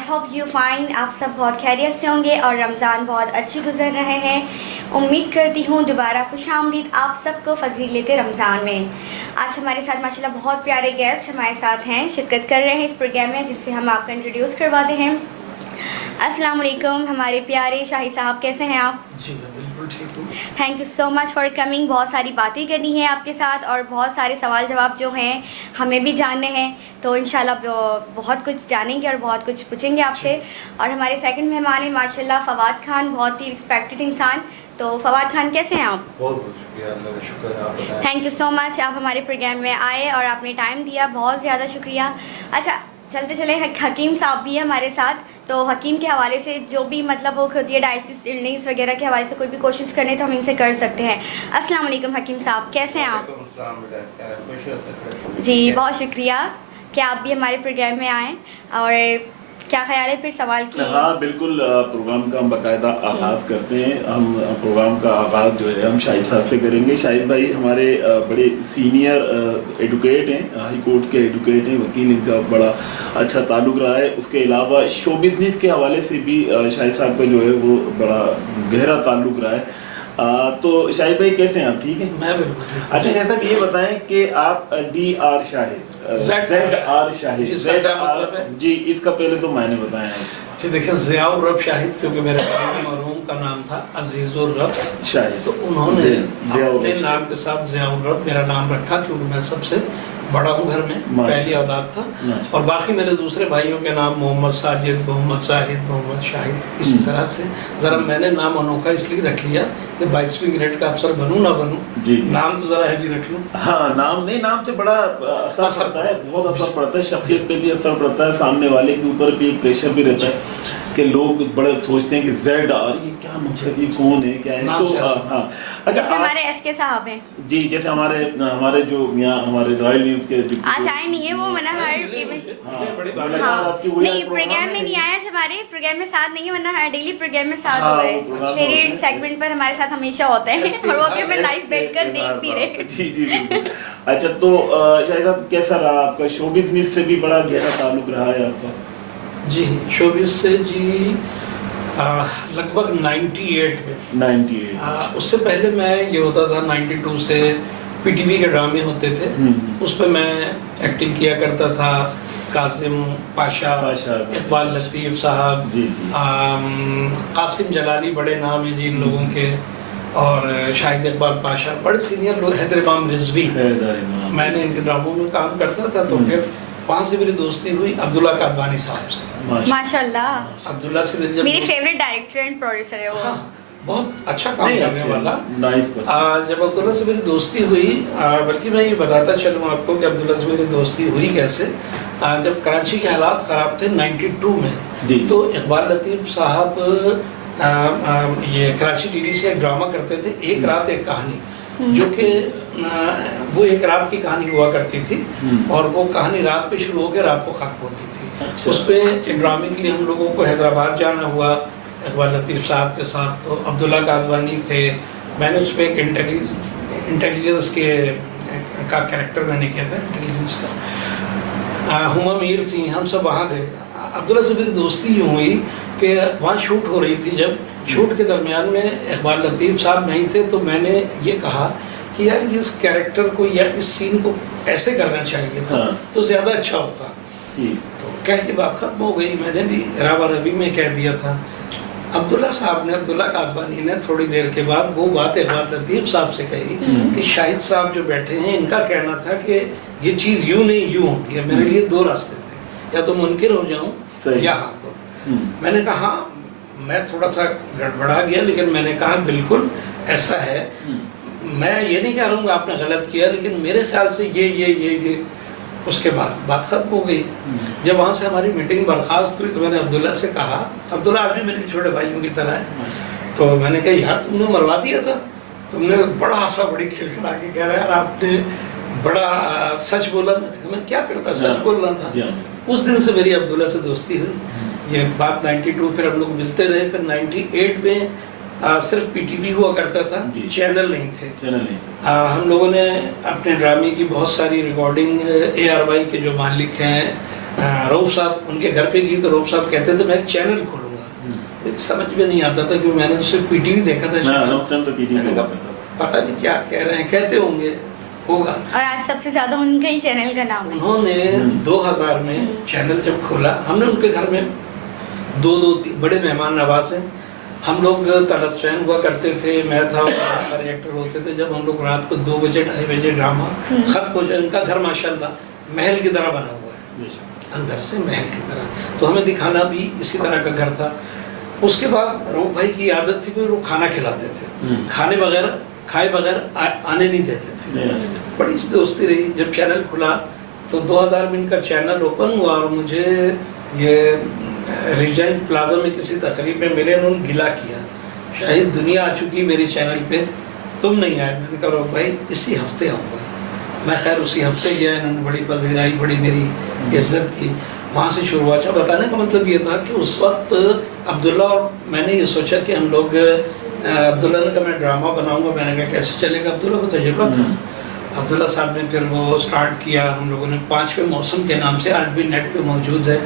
Hope you fine. आप सब बहुत खैरियत से होंगे और रमज़ान बहुत अच्छी गुजर रहे हैं। उम्मीद करती हूँ दोबारा खुशामदीद आप सबको फ़ज़ीलत रमज़ान में। आज हमारे साथ माशाल्लाह बहुत प्यारे गेस्ट हमारे साथ हैं, शिरकत कर रहे हैं इस प्रोग्राम में, जिससे हम आपको इंट्रोड्यूस करवाते हैं। अस्सलाम वालेकुम हमारे प्यारे शाही साहब, कैसे हैं आप? जी मैं बिल्कुल ठीक हूँ। Thank you so much for coming. बहुत सारी बातें करनी है आपके साथ और बहुत सारे सवाल जवाब जो हैं हमें भी जानने हैं, तो इंशाल्लाह बहुत कुछ जानेंगे और बहुत कुछ पूछेंगे आपसे। और हमारे सेकंड मेहमान हैं माशाल्लाह फवाद खान, बहुत ही रिस्पेक्टेड इंसान। तो फवाद खान कैसे हैं आप? बहुत बहुत शुक्रिया, अल्लाह का शुक्र है। आप बताएं। थैंक यू सो मच, आप हमारे प्रोग्राम में आए और आपने टाइम दिया, बहुत ज़्यादा शुक्रिया। अच्छा चलते चले, हकीम साहब भी है हमारे साथ, तो हकीम के हवाले से जो भी मतलब वो होती है डायसिस इलनेस वगैरह के हवाले से कोई भी क्वेश्चंस करने तो हम इनसे कर सकते हैं। अस्सलाम वालेकुम हकीम साहब, कैसे हैं आप? जी बहुत शुक्रिया कि आप भी हमारे प्रोग्राम में आएँ। और क्या ख्याल है फिर सवाल की? हाँ बिल्कुल, प्रोग्राम का हम बाकायदा आगाज़ करते हैं। हम प्रोग्राम का आगाज़ जो है हम शाहिद साहब से करेंगे। शाहिद भाई हमारे बड़े सीनियर एडवोकेट हैं, हाई कोर्ट के एडवोकेट हैं, वकील, इनका बड़ा अच्छा ताल्लुक़ रहा है। उसके अलावा शो बिज़नेस के हवाले से भी शाहिद साहब का जो है वो बड़ा गहरा ताल्लुक़ रहा है। तो शाहिद भाई कैसे हैं आप? ठीक है, मैं बिल्कुल ठीक हूँ। अच्छा शाहिद साहब ये बताएं कि आप DR शाहिद, ZR शाहिद, मतलब है? जी इसका पहले तो मैंने बताया आप। जी देखिए, ज़ियाउर रब शाहिद, क्योंकि मेरे मरहूम का नाम था अजीज़ुर रब शाहिद, तो उन्होंने ज़ियाउर अपने रब नाम के साथ ज़ियाउर रब मेरा नाम रखा, क्योंकि मैं सबसे बड़ा हूँ घर में, पहली औलाद था। और बाकी मेरे दूसरे भाइयों के नाम मोहम्मद साजिद, मोहम्मद शाहिद, मोहम्मद शाहिद, इसी तरह से ज़रा मैंने नाम अनोखा इसलिए रख लिया कि 22वीं ग्रेड का अफसर बनूँ ना बनूँ, नाम तो ज़रा हैवी रख लूँ। हाँ नाम नहीं, नाम से बड़ा असर पड़ता है, बहुत असर पड़ता है, शख्सियत पे भी असर पड़ता है, सामने वाले के ऊपर भी एक प्रेशर भी रहता है कि लोग बड़े सोचते हैं कि ZR ये क्या मतलब, ये कौन है, क्या है। तो हाँ अच्छा, जैसे हमारे SK साहब हैं जी, जैसे हमारे जो यहाँ हमारे रॉयल न्यूज़ के आज आए नहीं है वो, वरना हर इवेंट्स आपकी नहीं प्रोग्राम में नहीं आया, आज हमारे प्रोग्राम में साथ नहीं है, वरना हर डेली प्रोग्राम में साथ हो रहे हैं। शेरी सेगमेंट पर हमारे साथ हमेशा होते हैं और वो भी हमें लाइव बैठकर देख भी रहे। जी जी बिल्कुल। अच्छा तो शायद आप कैसा रहा आपका शो बिजनेस से भी बड़ा गहरा ताल्लुक रहा है आपका? जी शोबिज़ से जी लगभग 98 में 98 उससे पहले मैं ये होता था 92 से PTV के ड्रामे होते थे, उस पर मैं एक्टिंग किया करता था। कासिम पाशा, इकबाल लतीफ़ साहब, कासिम जलाली, बड़े नाम हैं जी इन लोगों के, और शाहिद इकबाल पाशा, बड़े सीनियर लोग, हैदर इमाम रिजवी, मैंने इनके ड्रामों में काम करता था। तो फिर वहाँ से मेरी दोस्ती हुई अब्दुल्ला कादवानी साहब से। माशाल्लाह अब्दुल्ला से मेरी फेवरेट डायरेक्टर एंड प्रोड्यूसर है वो। हाँ, बहुत अच्छा काम करने वाला। जब अब्दुल्ला से मेरी दोस्ती हुई, बल्कि मैं ये बताता चलूँ आपको कि अब्दुल्ला से मेरी दोस्ती हुई कैसे। जब कराची के हालात ख़राब थे 92 में, तो इकबाल लतीफ़ साहब ये कराची TV से एक ड्रामा करते थे, एक रात एक कहानी, जो कि वो एक रात की कहानी हुआ करती थी और वो कहानी रात पे शुरू होकर रात को ख़त्म होती थी। अच्छा। उस पर एक ड्रामे के लिए हम लोगों को हैदराबाद जाना हुआ इकबाल लतीफ़ साहब के साथ। तो अब्दुल्ला कादवानी थे, मैंने उस पर एक इंटेलिजेंस के का कैरेक्टर मैंने किया था, इंटेलिजेंस का। हुमा मीर थी, हम सब वहाँ गए। अब्दुल्ला से मेरी दोस्ती यूँ हुई कि वहाँ शूट हो रही थी, जब शूट के दरमियान में इकबाल लतीफ़ साहब नहीं थे, तो मैंने ये कहा कि यार इस कैरेक्टर को या इस सीन को ऐसे करना चाहिए था, तो ज़्यादा अच्छा होता। तो क्या ये बात ख़त्म हो गई, मैंने भी रावा रवि में कह दिया था। अब्दुल्ला साहब ने, अब्दुल्ला कादवानी ने थोड़ी देर के बाद वो बात इकबाल लतीफ़ साहब से कही कि शाहिद साहब जो बैठे हैं, इनका कहना था कि ये चीज़ यूँ नहीं यूँ होती है। मेरे लिए दो रास्ते थे, या तो मुनकिर हो जाऊँ या हाँ को। मैंने कहा मैं थोड़ा सा गड़बड़ा गया, लेकिन मैंने कहा बिल्कुल ऐसा है। मैं ये नहीं कह रहा हूँ आपने गलत किया, लेकिन मेरे ख्याल से ये उसके बाद बात खत्म हो गई। जब वहाँ से हमारी मीटिंग बर्खास्त हुई तो मैंने अब्दुल्ला से कहा, अब्दुल्ला आज भी मेरे छोटे भाइयों की तरह है, तो मैंने कहा यार तुमने मरवा दिया था, तुमने बड़ा सा बड़ी खिलखिला के कह रहा है यार आपने बड़ा सच बोला। मैंने कहा मैं क्या करता, सच बोल रहा था। उस दिन से मेरी अब्दुल्ला से दोस्ती हुई। ये बात 92 फिर हम लोग मिलते रहे। फिर 98 में सिर्फ PTV हुआ करता था, चैनल नहीं थे। हम लोगों ने अपने ड्रामे की बहुत सारी रिकॉर्डिंग ARY के जो मालिक हैं रऊफ साहब उनके घर पे गई तो रऊफ साहब कहते थे मैं एक चैनल खोलूँगा। मुझे समझ में नहीं आता था क्योंकि मैंने उससे पीटीवी देखा था, मैंने कहा पता नहीं क्या कह रहे हैं, कहते होंगे, होगा। और आज सबसे ज़्यादा उनका ही चैनल का नाम है। उन्होंने 2000 में चैनल जब खोला, हमने उनके घर में दो बड़े मेहमान नवाज हैं। हम लोग तलत फैन हुआ करते थे, मैं था, बहुत सारे एक्टर होते थे। जब हम लोग रात को 2 बजे 2:30 बजे ड्रामा खत्म हो जाए, उनका घर माशाल्लाह महल की तरह बना हुआ है, अंदर से महल की तरह, तो हमें दिखाना भी इसी तरह का घर था। उसके बाद रऊफ भाई की आदत थी कि वो खाना खिलाते थे, खाए बगैर आने नहीं देते थे। बड़ी दोस्ती रही। जब चैनल खुला तो 2000 में इनका चैनल ओपन हुआ और मुझे ये रीजेंट प्लाजा में किसी तकरीब में मिले, उन्होंने गिला किया, शायद दुनिया आ चुकी मेरे चैनल पे, तुम नहीं आए। मैंने कहा रऊफ भाई इसी हफ्ते आऊँगा। मैं खैर उसी हफ्ते गया, इन्होंने बड़ी पजीराई, बड़ी मेरी इज्जत की। वहाँ से शुरू हुआ। बताने का मतलब ये था कि उस वक्त अब्दुल्ला और मैंने ये सोचा कि हम लोग, अब्दुल्ला ने कहा मैं ड्रामा बनाऊंगा। मैंने कहा कैसे चलेगा, अब्दुल्ला को तजुर्बा था। अब्दुल्ला साहब ने फिर वो स्टार्ट किया। हम लोगों ने 5वें मौसम के नाम से आज भी नेट पे मौजूद है।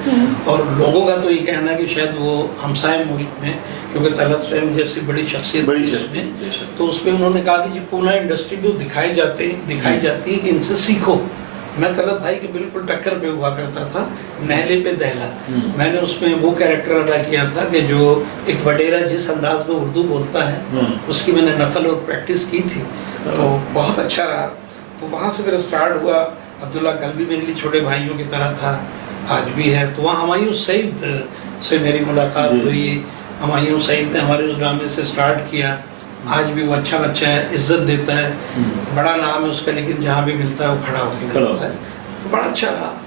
और लोगों का तो ये कहना है कि शायद वो हमसाए मुल्क में, क्योंकि तलत फैन जैसी बड़ी शख्सियत उसमें, तो उसमें उन्होंने कहा कि पूना इंडस्ट्री भी दिखाई जाती है कि इनसे सीखो। मैं तलत भाई के बिल्कुल टक्कर पे हुआ करता था, नहले पे दहला। मैंने उसमें वो कैरेक्टर अदा किया था कि जो एक वडेरा जिस अंदाज में उर्दू बोलता है, उसकी मैंने नकल और प्रैक्टिस की थी, तो बहुत अच्छा रहा। तो वहाँ से मेरा स्टार्ट हुआ। अब्दुल्ला कल भी मेरे लिए छोटे भाइयों की तरह था, आज भी है। तो वहाँ हुमायूं सईद से मेरी मुलाकात हुई। हुमायूं सईद ने हमारे उस ड्रामे से स्टार्ट किया। आज भी वो अच्छा बच्चा है, इज्जत देता है, बड़ा नाम है उसका, लेकिन जहाँ भी मिलता है वो खड़ा होकर करता है, तो बड़ा अच्छा रहा।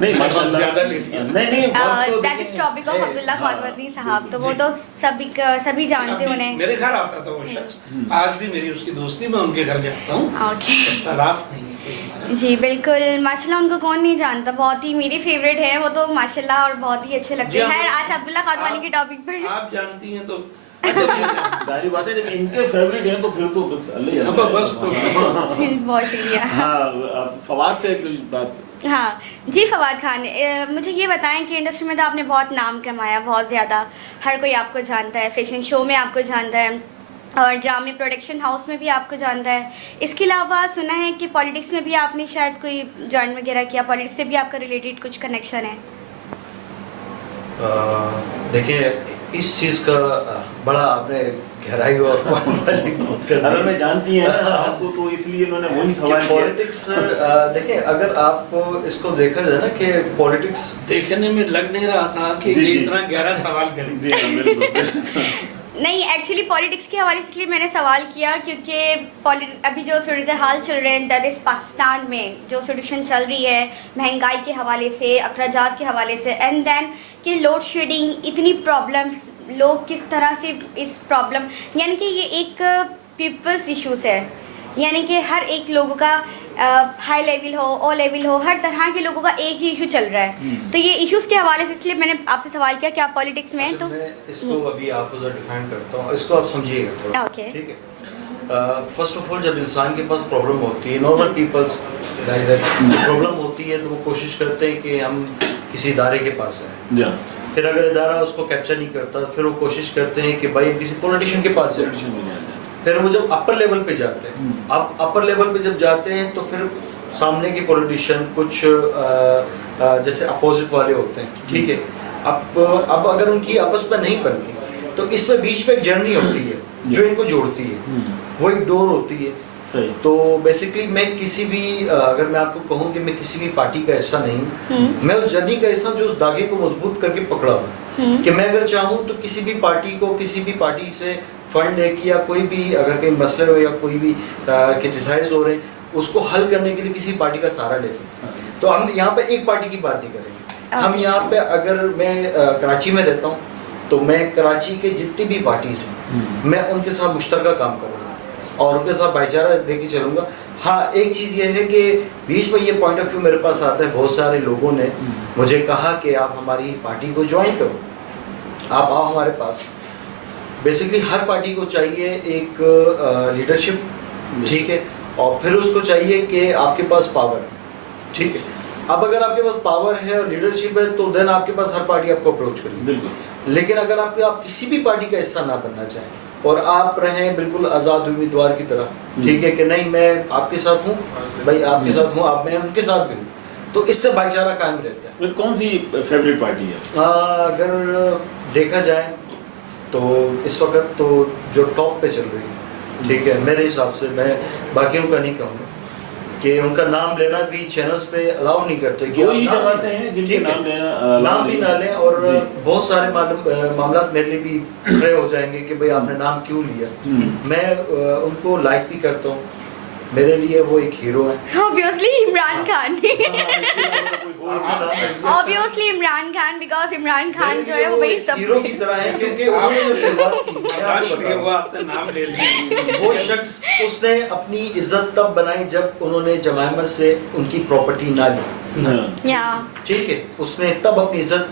नहीं माशाल्लाह, ज़्यादा ले लिया। नहीं that is topic of Abdullah Khanwati sahab, तो वो तो सभी जानते हैं उन्हें। मेरे घर आता था वो शख्स, आज भी मेरी उसकी दोस्ती, मैं उनके घर जाता हूँ, इख्तिलाफ नहीं है। जी बिल्कुल, माशाल्लाह उनको कौन नहीं जानता, बहुत ही मेरे फेवरेट हैं वो तो माशाल्लाह, और बहुत ही अच्छे लगते हैं। खैर आज अब्दुल्ला खानवानी के टॉपिक पर आप जानती हैं तो सारी बातें जब इनके फेवरेट हैं तो फिर तो बस तो बहुत शुक्रिया। हाँ, फवाद से कुछ बात। हाँ जी, फवाद खान, मुझे ये बताएं कि इंडस्ट्री में तो आपने बहुत नाम कमाया, बहुत ज़्यादा, हर कोई आपको जानता है, फैशन शो में आपको जानता है और ड्रामे प्रोडक्शन हाउस में भी आपको जानता है। इसके अलावा सुना है कि पॉलिटिक्स में भी आपने शायद कोई जॉइन वगैरह किया, पॉलिटिक्स से भी आपका रिलेटेड कुछ कनेक्शन है? देखिए इस चीज़ का बड़ा आपने गहराई और अगर मैं जानती हैं आपको तो इसलिए उन्होंने वही सवाल किया। पॉलिटिक्स देखिए, अगर आप इसको देखा जाए ना कि पॉलिटिक्स देखने में लग नहीं रहा था कि ये इतना गहरा सवाल करेंगे। नहीं, एक्चुअली पॉलिटिक्स के हवाले से इसलिए मैंने सवाल किया क्योंकि अभी जो सूरत हाल चल रहे हैं दैट इज़ पाकिस्तान में, जो सिचुएशन चल रही है महंगाई के हवाले से, अखराजात के हवाले से, एंड देन कि लोड शेडिंग, इतनी प्रॉब्लम्स, लोग किस तरह से इस प्रॉब्लम, यानी कि ये एक पीपल्स इश्यूज़ है, यानी कि हर एक लोगों का हाई लेवल हो, ओ लेवल हो, हर तरह के लोगों का एक ही इशू चल रहा है। तो ये इश्यूज़ के हवाले से इसलिए मैंने आपसे सवाल किया कि आप पॉलिटिक्स में हैं। तो मैं इसको अभी आपको ज़रा डिफाइन करता हूँ, इसको आप समझिएगा थोड़ा, ओके, ठीक है। फर्स्ट ऑफ ऑल जब इंसान के पास प्रॉब्लम होती है, नॉर्मल पीपल्स प्रॉब्लम होती है तो वो कोशिश करते हैं कि हम किसी इदारे के पास जाएं। फिर अगर इदारा उसको कैप्चर नहीं करता फिर वो कोशिश करते हैं कि भाई किसी पॉलिटिशियन के पास जाए। फिर वो जब अपर लेवल पे जाते हैं, अब अपर लेवल पे जब जाते हैं तो फिर सामने के पॉलिटिशियन कुछ जैसे अपोजिट वाले होते हैं, ठीक है। अब अगर उनकी आपस में नहीं बनती तो इसमें बीच में एक जर्नी होती है जो इनको जोड़ती है, वो एक डोर होती है। तो बेसिकली मैं किसी भी, अगर मैं आपको कहूँ कि मैं किसी भी पार्टी का हिस्सा नहीं, मैं उस जर्नी का हिस्सा जो उस धागे को मजबूत करके पकड़ा हूँ कि मैं अगर चाहूँ तो किसी भी पार्टी को, किसी भी पार्टी से फंड लेके या कोई भी अगर कहीं मसले हो या कोई भी क्रिटिसाइज हो रहे हैं उसको हल करने के लिए किसी पार्टी का सहारा ले सकते हैं। तो हम यहाँ पे एक पार्टी की बात नहीं करेंगे। हम यहाँ पे, अगर मैं कराची में रहता हूँ तो मैं कराची के जितनी भी पार्टीज हैं मैं उनके साथ मुश्तरका काम करूँगा और उनके साथ भाईचारा लेके चलूँगा। हाँ, एक चीज़ ये है कि बीच में ये पॉइंट ऑफ व्यू मेरे पास आता है, बहुत सारे लोगों ने मुझे कहा कि आप हमारी पार्टी को ज्वाइन करो, आप आओ हमारे पास। बेसिकली हर पार्टी को चाहिए एक लीडरशिप, ठीक है, और फिर उसको चाहिए कि आपके पास पावर, ठीक है। अब अगर आपके पास पावर है और लीडरशिप है तो देन आपके पास हर पार्टी आपको अप्रोच करेगी। बिल्कुल। लेकिन अगर आप किसी भी पार्टी का हिस्सा ना बनना चाहें और आप रहें बिल्कुल आज़ाद उम्मीदवार की तरह, ठीक है कि नहीं मैं आपके साथ हूँ भाई, आपके साथ हूँ, आप मैं उनके साथ भी हूँ, तो इससे भाईचारा कायम रहता है। कौन सी फेवरेट पार्टी है? अगर देखा जाए तो इस वक्त तो जो टॉप पे चल रही है, ठीक है, मेरे हिसाब से, मैं बाकियों का नहीं कहूँगा कि उनका नाम लेना भी चैनल्स पे अलाउ नहीं करते कि वही जमाते हैं जिनके नाम लेना नाम भी ना लें, और बहुत सारे मामला मेरे लिए भी खड़े हो जाएंगे कि भाई आपने नाम क्यों लिया। मैं उनको लाइक भी करता हूँ, मेरे लिए वो एक हीरो है। Obviously Imran Khan obviously Imran Khan, because Imran Khan जो है वो भाई सब हीरो की तरह है, क्योंकि उन्होंने जो शुरुआत की वो आपने नाम ले लिया। वो शख्स, उसने अपनी इज्जत तब बनाई जब उन्होंने जमायत से उनकी प्रॉपर्टी ना ली, या ठीक है, उसने तब अपनी इज्जत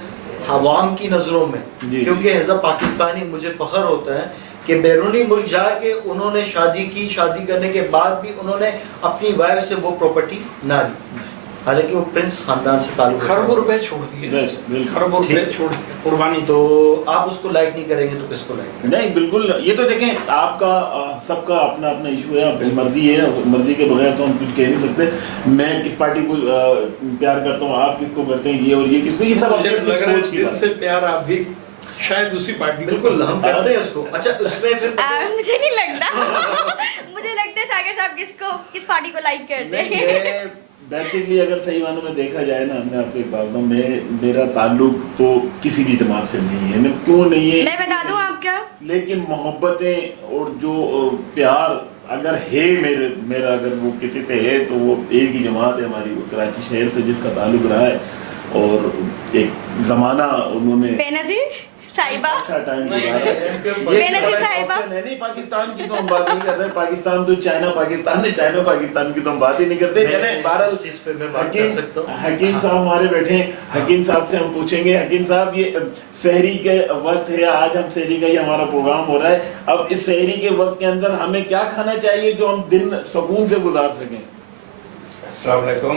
अवाम की नज़रों में, क्योंकि एज अ पाकिस्तानी मुझे फ़ख्र होता है कि बैरूनी मुल्क जाके उन्होंने शादी की, शादी करने के बाद भी उन्होंने अपनी वाइफ से वो प्रॉपर्टी ना ली, हालांकि वो प्रिंस खानदान से ताल्लुक, खरबों रुपए छोड़ दिए, खरबों रुपए छोड़ दिए कुर्बानी। तो आप उसको लाइक नहीं करेंगे तो किसको लाइक करेंगे? नहीं बिल्कुल, ये तो देखें आपका सबका अपना अपना इशू है, अपनी मर्जी है, मर्जी के बगैर तो हम कुछ कह नहीं सकते। मैं किस पार्टी को प्यार करता हूँ, आप किसको करते हैं, ये और ये किसको, ये सब सोच की बात। से प्यार आप भी शायद उसी पार्टी, बिल्कुल हम करते हैं उसको। अच्छा, उसमें फिर मुझे नहीं लगता मुझे लगता है सागर साहब किस पार्टी को लाइक करते हैं। बेसिकली अगर सही मानों में देखा जाए ना, मैं आपको एक बात बताऊं, मेरा ताल्लुक तो किसी भी जमात से नहीं है, मैं क्यों नहीं है मैं बता दूं आपका, लेकिन मोहब्बतें और जो प्यार अगर है मेरा अगर वो किसी से है तो वो एक ही जमात है हमारी, वो कराची शहर से जिसका ताल्लुक रहा है, और एक जमाना उन्होंने बेनजीर साहिबा, अच्छा टाइम बेनजीर साहिबा, नहीं पाकिस्तान की तो हम बात नहीं कर रहे, पाकिस्तान तो चाइना पाकिस्तान है, चाइना पाकिस्तान की तो हम बात ही नहीं करते। चले हकीम साहब हमारे बैठे हैं, हकीम साहब से हम पूछेंगे, हकीम साहब ये सहरी के वक्त है, आज हम सहरी का ही हमारा प्रोग्राम हो रहा है, अब इस सहरी के वक्त के अंदर हमें क्या खाना चाहिए जो हम दिन सुकून से गुजार सकें? अस्सलाम वालेकुम।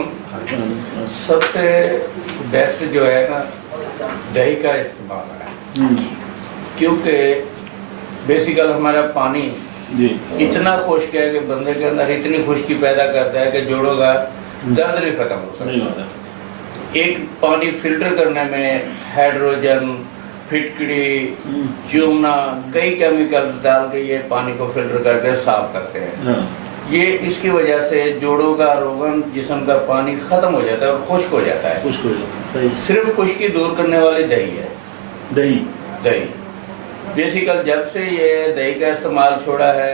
सबसे बेस्ट जो है ना, दही का इस्तेमाल है, क्योंकि बेसिकल हमारा पानी जी इतना खुश्क है कि बंदे के अंदर इतनी खुश्की पैदा करता है कि जोड़ों का दर्द भी खत्म हो सकता है। एक पानी फिल्टर करने में हाइड्रोजन, फिटकड़ी, चूना, कई केमिकल्स डाल के ये पानी को फिल्टर करके साफ करते हैं। ये इसकी वजह से जोड़ों का रोगन जिस्म का पानी खत्म हो जाता है और खुश्क हो जाता है। खुश्क हो जाता है, सही। सिर्फ खुश्की दूर करने वाली दही है। दही बेसिकल जब से ये दही का इस्तेमाल छोड़ा है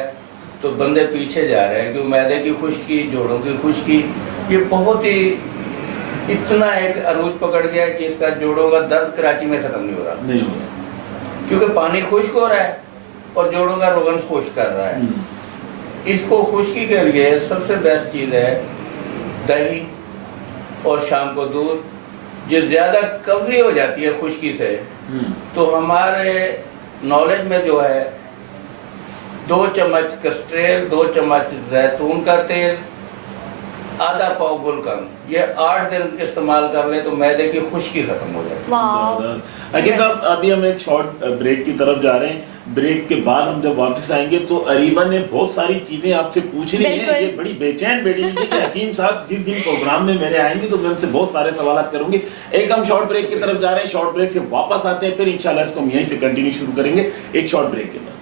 तो बंदे पीछे जा रहे हैं, क्योंकि मैदे की खुश्की, जोड़ों की खुश्की, ये बहुत ही इतना एक अरूज पकड़ गया है कि इसका जोड़ों का दर्द कराची में ख़त्म नहीं हो रहा, क्योंकि पानी खुश्क हो रहा है और जोड़ों का रोगन खुश्क कर रहा है। इसको खुश्की के लिए सबसे बेस्ट चीज़ है दही और शाम को दूध। जो ज़्यादा कब्जी हो जाती है खुश्की से, तो हमारे नॉलेज में जो है 2 चम्मच कस्ट्रेल, 2 चम्मच जैतून का तेल, आधा पाव गुलकंद, ये 8 दिन इस्तेमाल कर ले तो मैदे की खुश्की खत्म हो जाती है। अगर साहब अभी हम एक शॉर्ट ब्रेक की तरफ जा रहे हैं, ब्रेक के बाद हम जब वापस आएंगे तो अरीबा ने बहुत सारी चीजें आपसे पूछनी है, ये बड़ी बेचैन बैठी हुई है कि हकीम साहब जिस दिन प्रोग्राम में मेरे आएंगे तो मैं उनसे बहुत सारे सवाल करूंगी। एक हम शॉर्ट ब्रेक की तरफ जा रहे हैं, शॉर्ट ब्रेक से वापस आते हैं, फिर इंशाल्लाह इसको हम यहीं से कंटिन्यू शुरू करेंगे एक शॉर्ट ब्रेक के बाद।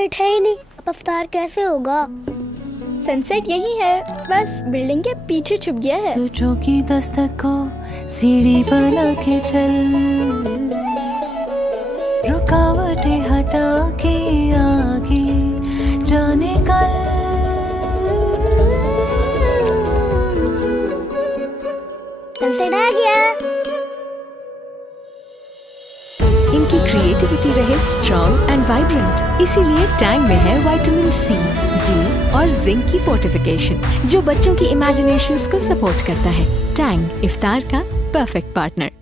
सनसेट है ही नहीं, अब अफ्तार कैसे होगा? सनसेट यही है, बस बिल्डिंग के पीछे छुप गया है। सोचों की दस्तक को सीढ़ी बना के चल, रुकावटें हटा के आगे जाने कल। सनसेट आ गया। इनकी क्रिएटिविटी रहे स्ट्रॉन्ग एंड वाइब्रेंट, इसीलिए टैंग में है विटामिन सी, डी और जिंक की फोर्टिफिकेशन, जो बच्चों की इमेजिनेशंस को सपोर्ट करता है। टैंग इफ्तार का परफेक्ट पार्टनर।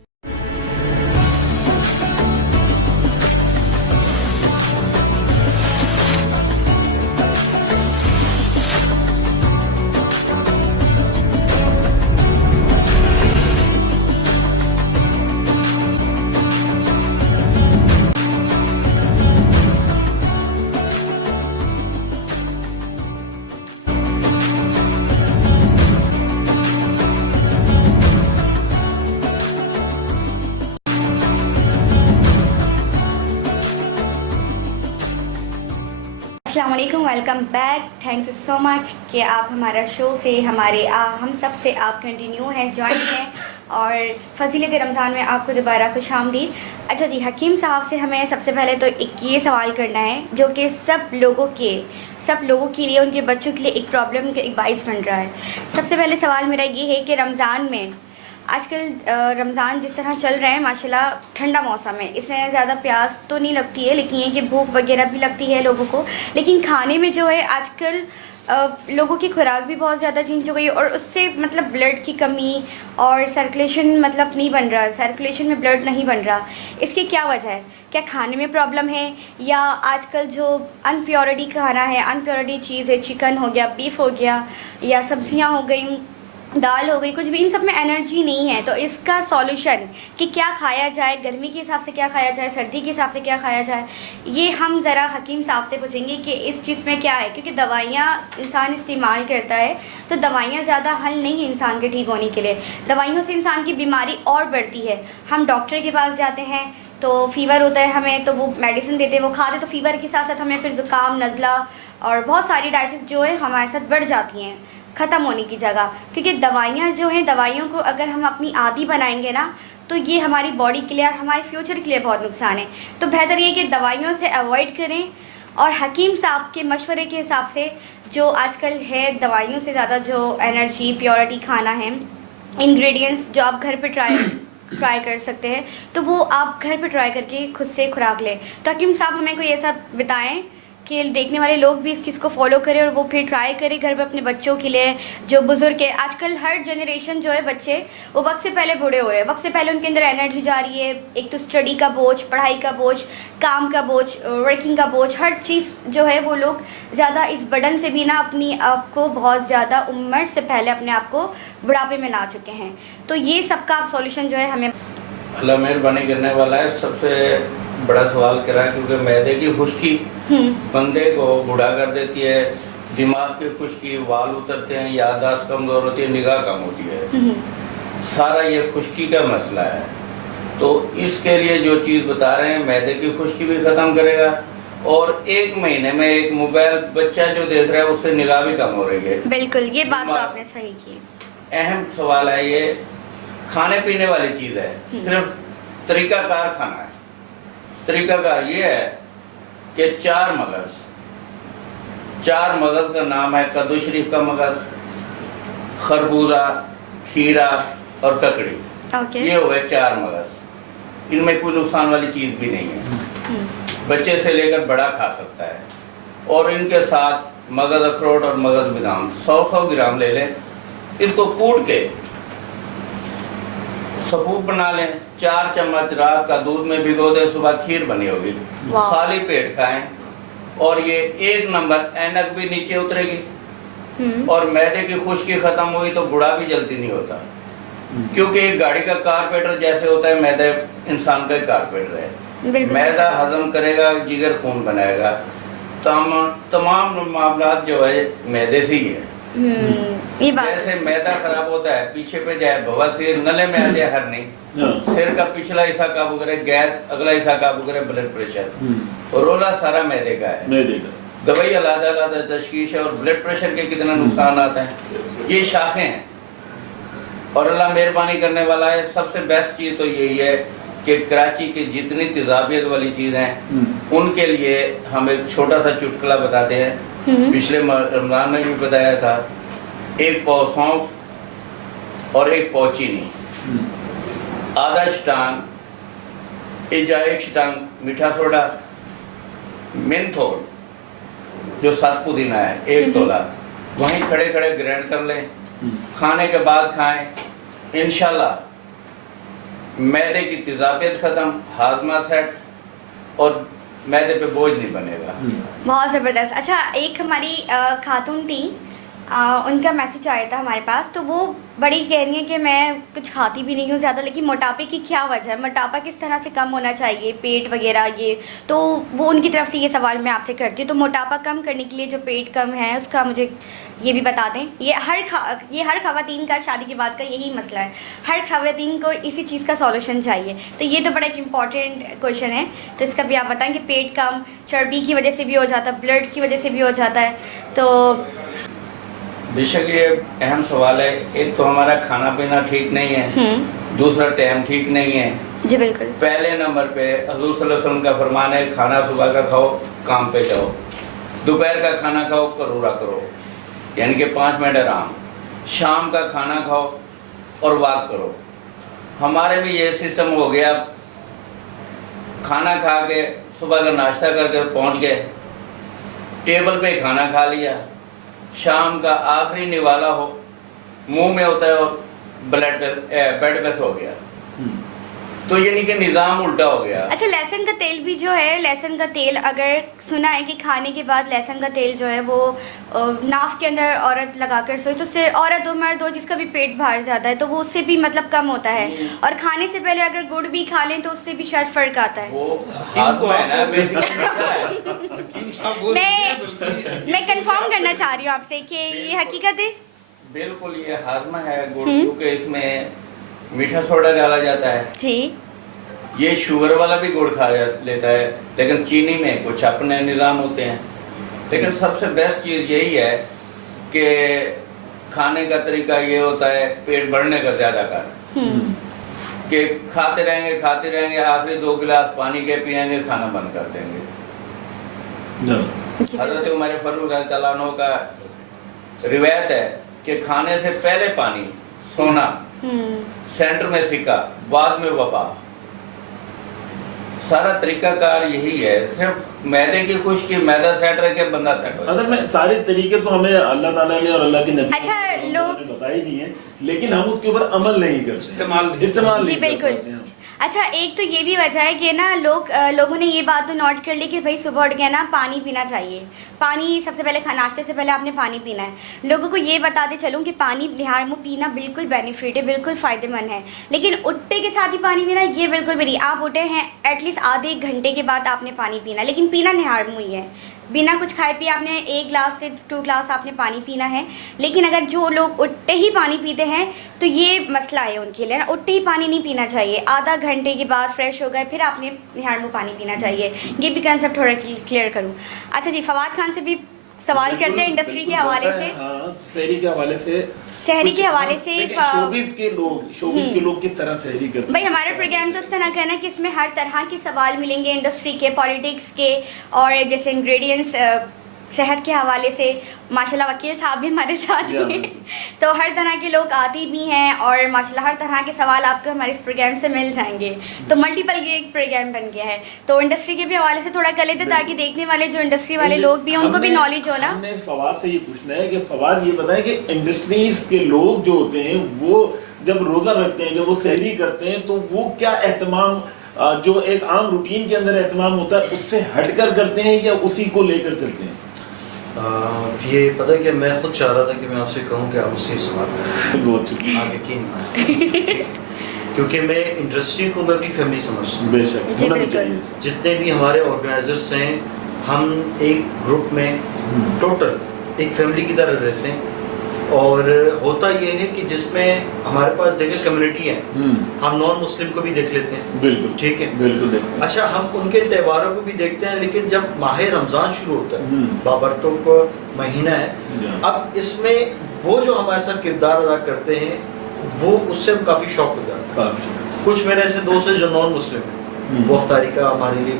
अस्सलाम वालेकुम, welcome back. Thank you so much कि आप हमारा शो से हम सब से आप कंटिन्यू हैं, ज्वाइन हैं और फजीलत रमज़ान में आपको दोबारा खुशामदीद। अच्छा जी, हकीम साहब से हमें सबसे पहले तो एक ये सवाल करना है जो कि सब लोगों के लिए, उनके बच्चों के लिए एक प्रॉब्लम का एक बाइस बन रहा है। सबसे पहले सवाल मेरा ये है कि रमज़ान में आजकल रमज़ान जिस तरह चल रहा है माशाल्लाह, ठंडा मौसम है, इसमें ज़्यादा प्यास तो नहीं लगती है, लेकिन ये कि भूख वगैरह भी लगती है लोगों को। लेकिन खाने में जो है आजकल लोगों की खुराक भी बहुत ज़्यादा चेंज हो गई और उससे मतलब ब्लड की कमी और सर्कुलेशन मतलब नहीं बन रहा, सर्कुलेशन में ब्लड नहीं बन रहा। इसकी क्या वजह है? क्या खाने में प्रॉब्लम है या आजकल जो अनप्योरिटी खाना है, अनप्योरिटी चीज़ है, चिकन हो गया, बीफ हो गया या सब्ज़ियाँ हो गई, दाल हो गई, कुछ भी, इन सब में एनर्जी नहीं है। तो इसका सॉल्यूशन कि क्या खाया जाए, गर्मी के हिसाब से क्या खाया जाए, सर्दी के हिसाब से क्या खाया जाए, ये हम ज़रा हकीम साहब से पूछेंगे कि इस चीज़ में क्या है। क्योंकि दवाइयाँ इंसान इस्तेमाल करता है तो दवाइयाँ ज़्यादा हल नहीं है इंसान के ठीक होने के लिए। दवाइयों से इंसान की बीमारी और बढ़ती है। हम डॉक्टर के पास जाते हैं तो फ़ीवर होता है हमें, तो वो मेडिसिन देते हैं, वो खाते तो फ़ीवर के साथ साथ हमें फिर ज़ुकाम, नज़ला और बहुत सारी डायसिस जो है हमारे साथ बढ़ जाती हैं ख़त्म होने की जगह। क्योंकि दवाइयाँ जो हैं, दवाइयों को अगर हम अपनी आदी बनाएंगे ना तो ये हमारी बॉडी के लिए और हमारे फ्यूचर के लिए बहुत नुकसान है। तो बेहतर ये कि दवाइयों से अवॉइड करें और हकीम साहब के मशवरे के हिसाब से जो आजकल है, दवाइयों से ज़्यादा जो एनर्जी, प्योरिटी खाना है, इंग्रेडिएंट्स जो आप घर पे ट्राई कर सकते हैं, तो वो आप घर पे ट्राई करके खुद से खुराक लें। तो हकीम साहब हमें कोई ऐसा बताएं कि देखने वाले लोग भी इस चीज़ को फॉलो करें और वो फिर ट्राई करें घर पे अपने बच्चों के लिए। जो बुज़ुर्ग है आजकल, हर जनरेशन जो है बच्चे वो वक्त से पहले बूढ़े हो रहे हैं, वक्त से पहले उनके अंदर एनर्जी जा रही है। एक तो स्टडी का बोझ, पढ़ाई का बोझ, काम का बोझ, वर्किंग का बोझ, हर चीज़ जो है वो लोग ज़्यादा इस बर्डन से भी ना अपनी आप को बहुत ज़्यादा उम्र से पहले अपने आप को बुढ़ापे में ला चुके हैं। तो ये सबका आप सॉल्यूशन जो है हमें अल्लाह मेहरबानी करने वाला है। सबसे बड़ा सवाल करा है क्योंकि मैदे की खुश्की बंदे को बूढ़ा कर देती है, दिमाग की खुश्की, वाल उतरते हैं, याददाश्त कमज़ोर होती है, निगाह कम होती है। सारा ये खुश्की का मसला है। तो इसके लिए जो चीज़ बता रहे हैं, मैदे की खुश्की भी ख़त्म करेगा और 1 महीने में एक मोबाइल बच्चा जो देख रहा है उससे निगाह भी कम हो रही है। बिल्कुल, ये बात तो आपने सही की। अहम सवाल है ये, खाने पीने वाली चीज़ है, सिर्फ तरीकाकार खाना है। तरीकाकार ये है कि 4 मगज़ का नाम है कद्दू शरीफ का मगज़, खरबूजा, खीरा और ककड़ी। ये हो गए 4 मगज़। इनमें कोई नुकसान वाली चीज़ भी नहीं है, बच्चे से लेकर बड़ा खा सकता है। और इनके साथ मगज़ अखरोट और मगज़ बादाम 100-100 ग्राम ले लें, इसको कूट के सफूक बना लें, 4 चम्मच रात का दूध में भिगो दें, सुबह खीर बनी होगी, खाली पेट खाएं और ये 1 नंबर, ऐनक भी नीचे उतरेगी और मैदे की खुश्की खत्म हुई तो बुढ़ा भी जल्दी नहीं होता। क्योंकि एक गाड़ी का कारपेटर जैसे होता है, मैदा इंसान का कारपेटर है। मैदा हजम करेगा, जिगर खून बनाएगा, तमाम मामला जो है मैदे से ही है। ये बात जैसे मैदा खराब होता है पीछे पे जाए बवासीर, नले में आ जाए हरनी, सिर का पिछला हिस्सा काबू करे गैस, अगला हिस्सा काबू करे ब्लड प्रेशर, और रोला सारा मैदे का है। मैदे का दवाई अलग अलग तशखीश और ब्लड प्रेशर के कितने नुकसान आते हैं, ये शाखें हैं। और अल्लाह मेहरबानी करने वाला है। सबसे बेस्ट चीज़ तो यही है कि कराची की जितनी तेजाबियत वाली चीज़ें हैं उनके लिए हम एक छोटा सा चुटकुला बताते हैं। पिछले रमज़ान में भी बताया था, 1 पाव सौंफ और 1 पाव चीनी, आधा स्टांग, 1 स्टांग मीठा सोडा, मेंथोल जो 7 पुदीना है 1 तोला, वहीं खड़े खड़े ग्राइंड कर लें, खाने के बाद खाएं। इंशाल्लाह मैदे की तेजाबियत ख़त्म, हाजमा सेट और मैदे पे बोझ नहीं बनेगा। बहुत ज़बरदस्त। अच्छा, एक हमारी खातून थी, उनका मैसेज आया था हमारे पास, तो वो बड़ी कह रही है कि मैं कुछ खाती भी नहीं हूँ ज़्यादा, लेकिन मोटापे की क्या वजह है, मोटापा किस तरह से कम होना चाहिए, पेट वगैरह ये, तो वो उनकी तरफ से ये सवाल मैं आपसे करती हूँ। तो मोटापा कम करने के लिए जो पेट कम है उसका मुझे ये भी बता दें। ये हर ख़वातीन का शादी के बाद का यही मसला है, हर ख़वातीन को इसी चीज़ का सॉल्यूशन चाहिए। तो ये तो बड़ा एक इम्पॉर्टेंट क्वेश्चन है, तो इसका भी आप बताएं कि पेट कम चर्बी की वजह से भी हो जाता है, ब्लड की वजह से भी हो जाता है। तो बेशक ये अहम सवाल है। एक तो हमारा खाना पीना ठीक नहीं है, दूसरा टाइम ठीक नहीं है। जी बिल्कुल। पहले नंबर पे हज़ूर सल्लल्लाहु अलैहि वसल्लम का फरमान है, खाना सुबह का खाओ, काम पे जाओ, दोपहर का खाना खाओ, करूरा करो, यानी कि 5 मिनट आराम, शाम का खाना खाओ और वॉक करो। हमारे भी ये सिस्टम हो गया, खाना खा के सुबह का नाश्ता करके पहुंच गए, टेबल पे खाना खा लिया, शाम का आखिरी निवाला हो मुंह में होता है और बेड पे सो गया, तो यानी कि निज़ाम उल्टा हो गया। अच्छा, लहसुन का तेल भी जो है, लहसुन का तेल अगर सुना है कि खाने के बाद लहसुन का तेल जो है वो नाफ के अंदर औरत लगाकर सोए तो उससे औरत हो मर्द हो जिसका भी पेट बाहर जाता है तो वो उससे भी मतलब कम होता है, और खाने से पहले अगर गुड़ भी खा लें तो उससे भी शायद फ़र्क आता है। मैं कंफर्म करना चाह रही हूँ आपसे कि ये हकीकत है। बिल्कुल ये हाजमा है गुड़, क्योंकि इसमें मीठा सोडा डाला जाता है जी। ये शुगर वाला भी गुड़ खा लेता है, लेकिन चीनी में कुछ अपने निज़ाम होते हैं। लेकिन सबसे बेस्ट चीज़ यही है कि खाने का तरीका ये होता है पेट भरने का ज़्यादा कारण, कि खाते रहेंगे, आखिरी 2 गिलास पानी के पिएंगे, खाना बंद कर देंगे। हज़रत उमर फारूक रज़ियल्लाहु अन्हु का रिवायत है कि खाने से पहले पानी, सोना, सेंटर में सिक्का, बाद में वबा। सारा तरीकाकार यही है, सिर्फ मैदे की खुश्की, मैदा सेट रह के बंदा सेट हो। असल में सारे तरीके तो हमें अल्लाह ताला ने और अल्लाह के नबी अच्छा, लोग बताई दी हैं, लेकिन हम उसके ऊपर अमल नहीं करते, इस्तेमाल जी बिल्कुल। अच्छा, एक तो ये भी वजह है कि ना लोगों ने ये बात तो नोट कर ली कि भाई सुबह उठ के ना पानी पीना चाहिए, पानी सबसे पहले नाश्ते से पहले आपने पानी पीना है। लोगों को ये बताते चलूँ कि पानी बिहार में पीना बिल्कुल बेनिफिट है, बिल्कुल फ़ायदेमंद है, लेकिन उठते के साथ ही पानी पीना ये बिल्कुल भी नहीं। आप उठे हैं एटलीस्ट आधे घंटे के बाद आपने पानी पीना, लेकिन पीना निहार मुँह ही है, बिना कुछ खाए पिए आपने 1 ग्लास से 2 ग्लास आपने पानी पीना है। लेकिन अगर जो लोग उठते ही पानी पीते हैं तो ये मसला है उनके लिए ना, उठते ही पानी नहीं पीना चाहिए, आधा घंटे के बाद फ्रेश हो गए फिर आपने निहार मुँह पानी पीना चाहिए। ये भी कंसेप्ट थोड़ा क्लियर करूँ। अच्छा जी, फवाद खान से भी सवाल करते हैं इंडस्ट्री के हवाले से, शहरी के हवाले से, शहरी के हवाले से शोबिज़ के लोग किस तरह शहरी करते हैं। भाई हमारा प्रोग्राम तो इस तरह का है ना कि इसमें हर तरह के सवाल मिलेंगे, इंडस्ट्री के, पॉलिटिक्स के, और जैसे इंग्रेडिएंट्स सेहत के हवाले से। माशाल्लाह वकील साहब भी हमारे साथ हैं, तो हर तरह के लोग आते भी हैं और माशाल्लाह हर तरह के सवाल आपको हमारे इस प्रोग्राम से मिल जाएंगे। तो मल्टीपल के एक प्रोग्राम बन गया है, तो इंडस्ट्री के भी हवाले से थोड़ा कर लेते ताकि देखने वाले जो इंडस्ट्री वाले लोग भी हैं उनको भी नॉलेज हो ना। हमने फवाद से ये पूछना है कि फवाद ये बताएं कि इंडस्ट्रीज के लोग जो होते हैं वो जब रोज़ा रखते हैं, जब वो सहरी करते हैं, तो वो क्या एहतमाम जो एक आम रूटीन के अंदर एहतमाम होता है उससे हटकर करते हैं या उसी को लेकर चलते हैं? ये पता है कि मैं खुद चाह रहा था कि मैं आपसे कहूँ कि आप उससे सवाल करें, आप यकीन क्योंकि मैं इंडस्ट्री को मैं अपनी फैमिली समझता हूँ। बेशक जितने भी हमारे ऑर्गेनाइजर्स हैं, हम एक ग्रुप में टोटल एक फैमिली की तरह रहते हैं। और होता ये है कि जिसमें हमारे पास देखें कम्युनिटी है, हम नॉन मुस्लिम को भी देख लेते हैं, बिल्कुल ठीक है, बिल्कुल देखते। अच्छा, हम उनके त्योहारों को भी देखते हैं, लेकिन जब माह रमज़ान शुरू होता है, बाबरतों का महीना है, अब इसमें वो जो हमारे साथ किरदार अदा करते हैं वो उससे हम काफ़ी शौक हो जाते हैं। कुछ मेरे ऐसे दोस्त हैं जो नॉन मुस्लिम हैं, वो अफ्तारी का हमारे लिए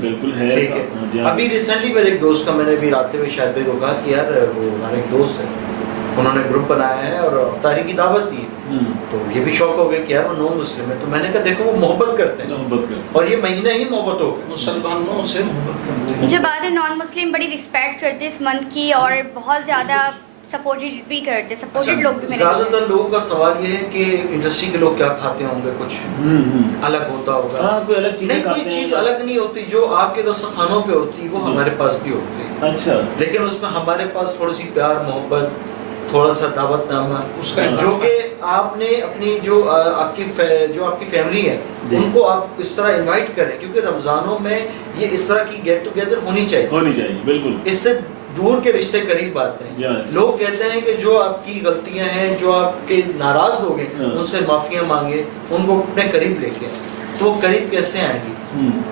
बिल्कुल है, ठीक है। अभी रिसेंटली मेरे एक दोस्त का मैंने भी रात में शायद भाई को कहा कि यार वो हमारे एक दोस्त है, उन्होंने ग्रुप बनाया है और अफ्तारी की दावत दी है, तो ये भी शौक हो गया कि यार वो नॉन मुस्लिम है, तो मैंने कहा देखो वो मोहब्बत करते हैं और ये महीना ही मोहब्बत हो गया, मुसलमानों से मोहब्बत करते हैं। जो बात है नॉन मुस्लिम बड़ी रिस्पेक्ट करते हैं इस मंथ की और बहुत ज़्यादा सपोर्टेड भी करते हैं, सपोर्टेड लोग भी। ज़्यादातर लोगों का सवाल ये है कि इंडस्ट्री के लोग क्या खाते होंगे, कुछ अलग होता होगा। कोई अलग चीज़ नहीं, कोई चीज़ अलग नहीं होती, जो आपके दस्तरखानों पे होती वो हमारे पास भी होती है। अच्छा, लेकिन उसमें हमारे पास थोड़ी सी प्यार मोहब्बत, थोड़ा सा दावतनामा, उसका जो कि आपने अपनी जो आपकी फैमिली है उनको आप इस तरह इनवाइट करें, क्योंकि रमज़ानों में ये इस तरह की गेट टुगेदर होनी चाहिए, बिल्कुल। इससे दूर के रिश्ते करीब आते हैं। लोग कहते हैं कि जो आपकी गलतियां हैं, जो आपके नाराज लोग हैं, उनसे माफियां मांगे, उनको अपने करीब लेके आए। तो करीब कैसे आएंगी?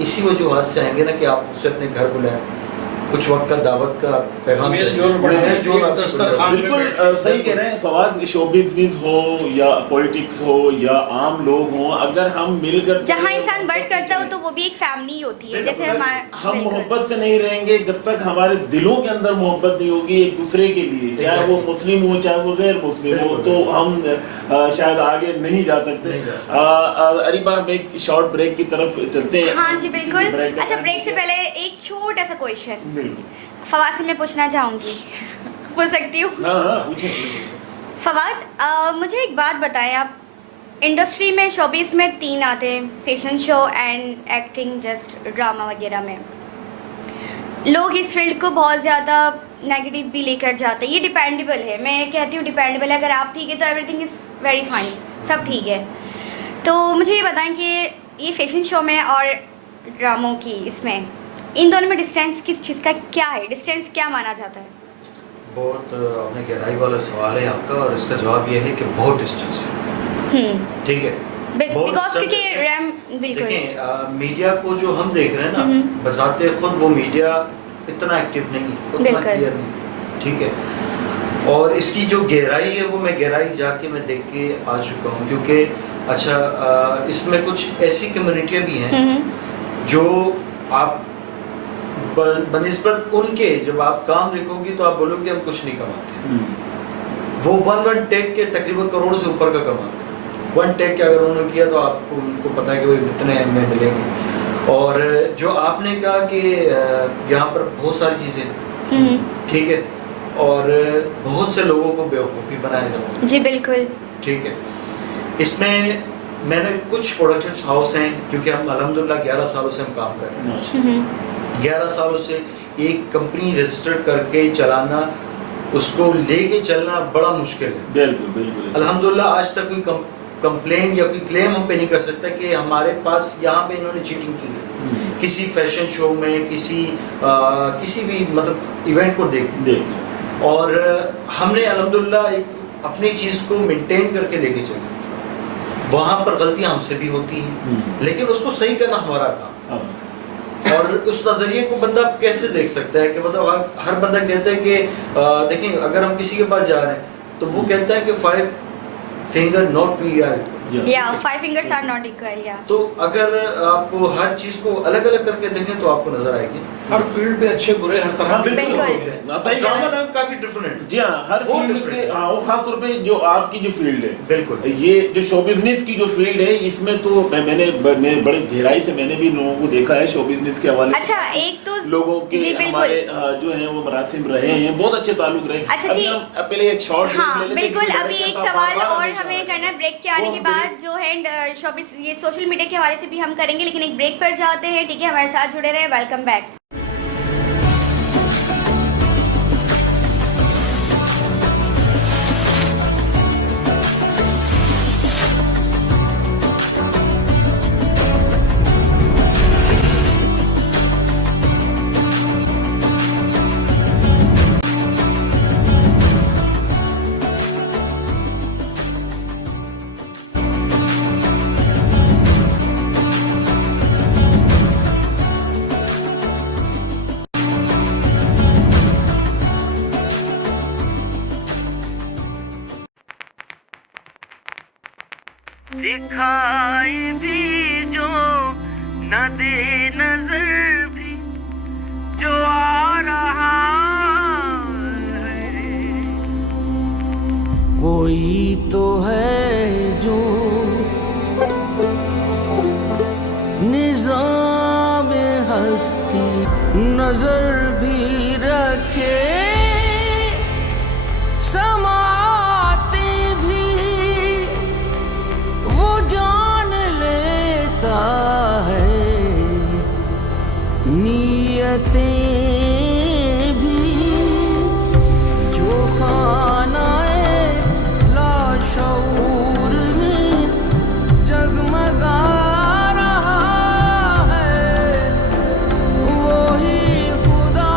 इसी वजूहत से आएंगे ना कि आप उससे अपने घर बुलाएं, कुछ वक्त का दावत का पैगाम बिल्कुल सही कह रहे हैं फवाद। शो बिजनेस हो या पॉलिटिक्स हो या आम लोग हो, अगर हम मिलकर जहाँ इंसान बढ़ करता हो तो वो भी एक फैमिली होती है। जैसे हम मोहब्बत से नहीं रहेंगे जब तक हमारे दिलों के अंदर मोहब्बत नहीं होगी एक दूसरे के लिए, चाहे वो मुस्लिम हो चाहे वो गैर मुस्लिम हो, तो हम शायद आगे नहीं जा सकते। अरीबा हम एक शॉर्ट ब्रेक की तरफ चलते हैं। हाँ जी बिल्कुल। अच्छा, ब्रेक से पहले एक छोटा सा क्वेश्चन फवाद से मैं पूछना चाहूँगी, पूछ सकती हूँ? फवाद, मुझे एक बात बताएं, आप इंडस्ट्री में शोबिस में 3 आते हैं, fashion show and acting, just drama वगैरह में लोग इस फील्ड को बहुत ज़्यादा नेगेटिव भी लेकर जाते हैं। ये डिपेंडेबल है, मैं कहती हूँ डिपेंडेबल है। अगर आप ठीक है तो एवरीथिंग इज़ वेरी फाइन, सब ठीक है। तो मुझे ये बताएं कि ये फैशन शो में और ड्रामों की इसमें इन दोनों में डिस्टेंस किस चीज़ का क्या है? डिस्टेंस क्या माना जाता है? बहुत आपने गहराई वाला सवाल है आपका, और इसका जवाब ये है कि बहुत डिस्टेंस है। ठीक है, बिकॉज़ क्योंकि देखिए मीडिया को जो हम देख रहे हैं ना, बजाते खुद वो मीडिया इतना एक्टिव नहीं, उतना क्लियर नहीं, ठीक है। और इसकी जो गहराई है वो मैं गहराई जाके मैं देख के आ चुका हूँ, क्योंकि अच्छा इसमें कुछ ऐसी कम्युनिटियाँ भी हैं जो आप बनिस्बत उनके जब आप काम लिखोगी तो आप बोलोगे हम कुछ नहीं कमाते, वो वन टेक के तकरीबन करोड़ से ऊपर का कमाते हैं। 1 टेक के अगर उन्होंने किया तो आपको उनको पता है कि वो इतने में मिलेंगे। और जो आपने कहा कि यहाँ पर बहुत सारी चीज़ें, ठीक है, और बहुत से लोगों को बेवकूफ़ भी बनाया जाता है। जी बिल्कुल, ठीक है। इसमें मैंने कुछ प्रोडक्शन हाउस हैं, क्योंकि हम अल्हम्दुलिल्लाह 11 सालों से हम काम कर रहे हैं। 11 सालों से एक कंपनी रजिस्टर करके चलाना, उसको लेके चलना बड़ा मुश्किल है। बिल्कुल। अल्हम्दुलिल्लाह आज तक कोई कंप्लेन या कोई क्लेम हम पे नहीं कर सकता कि हमारे पास यहाँ पे इन्होंने चीटिंग की है, किसी फैशन शो में, किसी भी मतलब इवेंट को देख। और हमने अल्हम्दुलिल्लाह एक अपनी चीज़ को मेंटेन करके लेके चले। वहाँ पर गलतियाँ हमसे भी होती हैं, लेकिन उसको सही करना हमारा काम। और उस नज़रिए को बंदा कैसे देख सकता है कि मतलब हर बंदा कहता है कि देखिए अगर हम किसी के पास जा रहे हैं तो वो कहता है कि 5 फिंगर नॉट इक्वल, या 5 फिंगर्स आर नॉट इक्वल, या तो अगर आपको हर चीज को अलग अलग करके देखें तो आपको नजर आएगी हर फील्ड पे अच्छे बुरे हर तरह काफी डिफरेंट। जी हाँ, हर फील्ड के वो खास तौर पे जो आपकी जो फील्ड है, बिल्कुल ये जो शो बिजनेस की जो फील्ड है, इसमें तो मैंने बड़े गहराई से मैंने भी लोगों को देखा है शो बिजनेस के हवाले। अच्छा, एक तो लोगों के हमारे जो हैं वो मरासिम रहे हैं, बहुत अच्छे ताल्लुक रहे। अच्छा जी, पहले एक शॉर्ट, हाँ बिल्कुल, अभी एक सवाल और हमें करना है ब्रेक के आने के बाद, जो है शोबिस ये सोशल मीडिया के हवाले से भी हम करेंगे, लेकिन एक ब्रेक पर जाते हैं। ठीक है, हमारे साथ जुड़े रहे। Welcome back. दिखाई भी जो न दे नजर भी जो आ रहा है, कोई तो है जो निज़ाम हस्ती नजर भी रखे, समाते भी वो जान लेता है, नीयतें भी जो खानाए लाशऊर में जगमगा रहा है, वही खुदा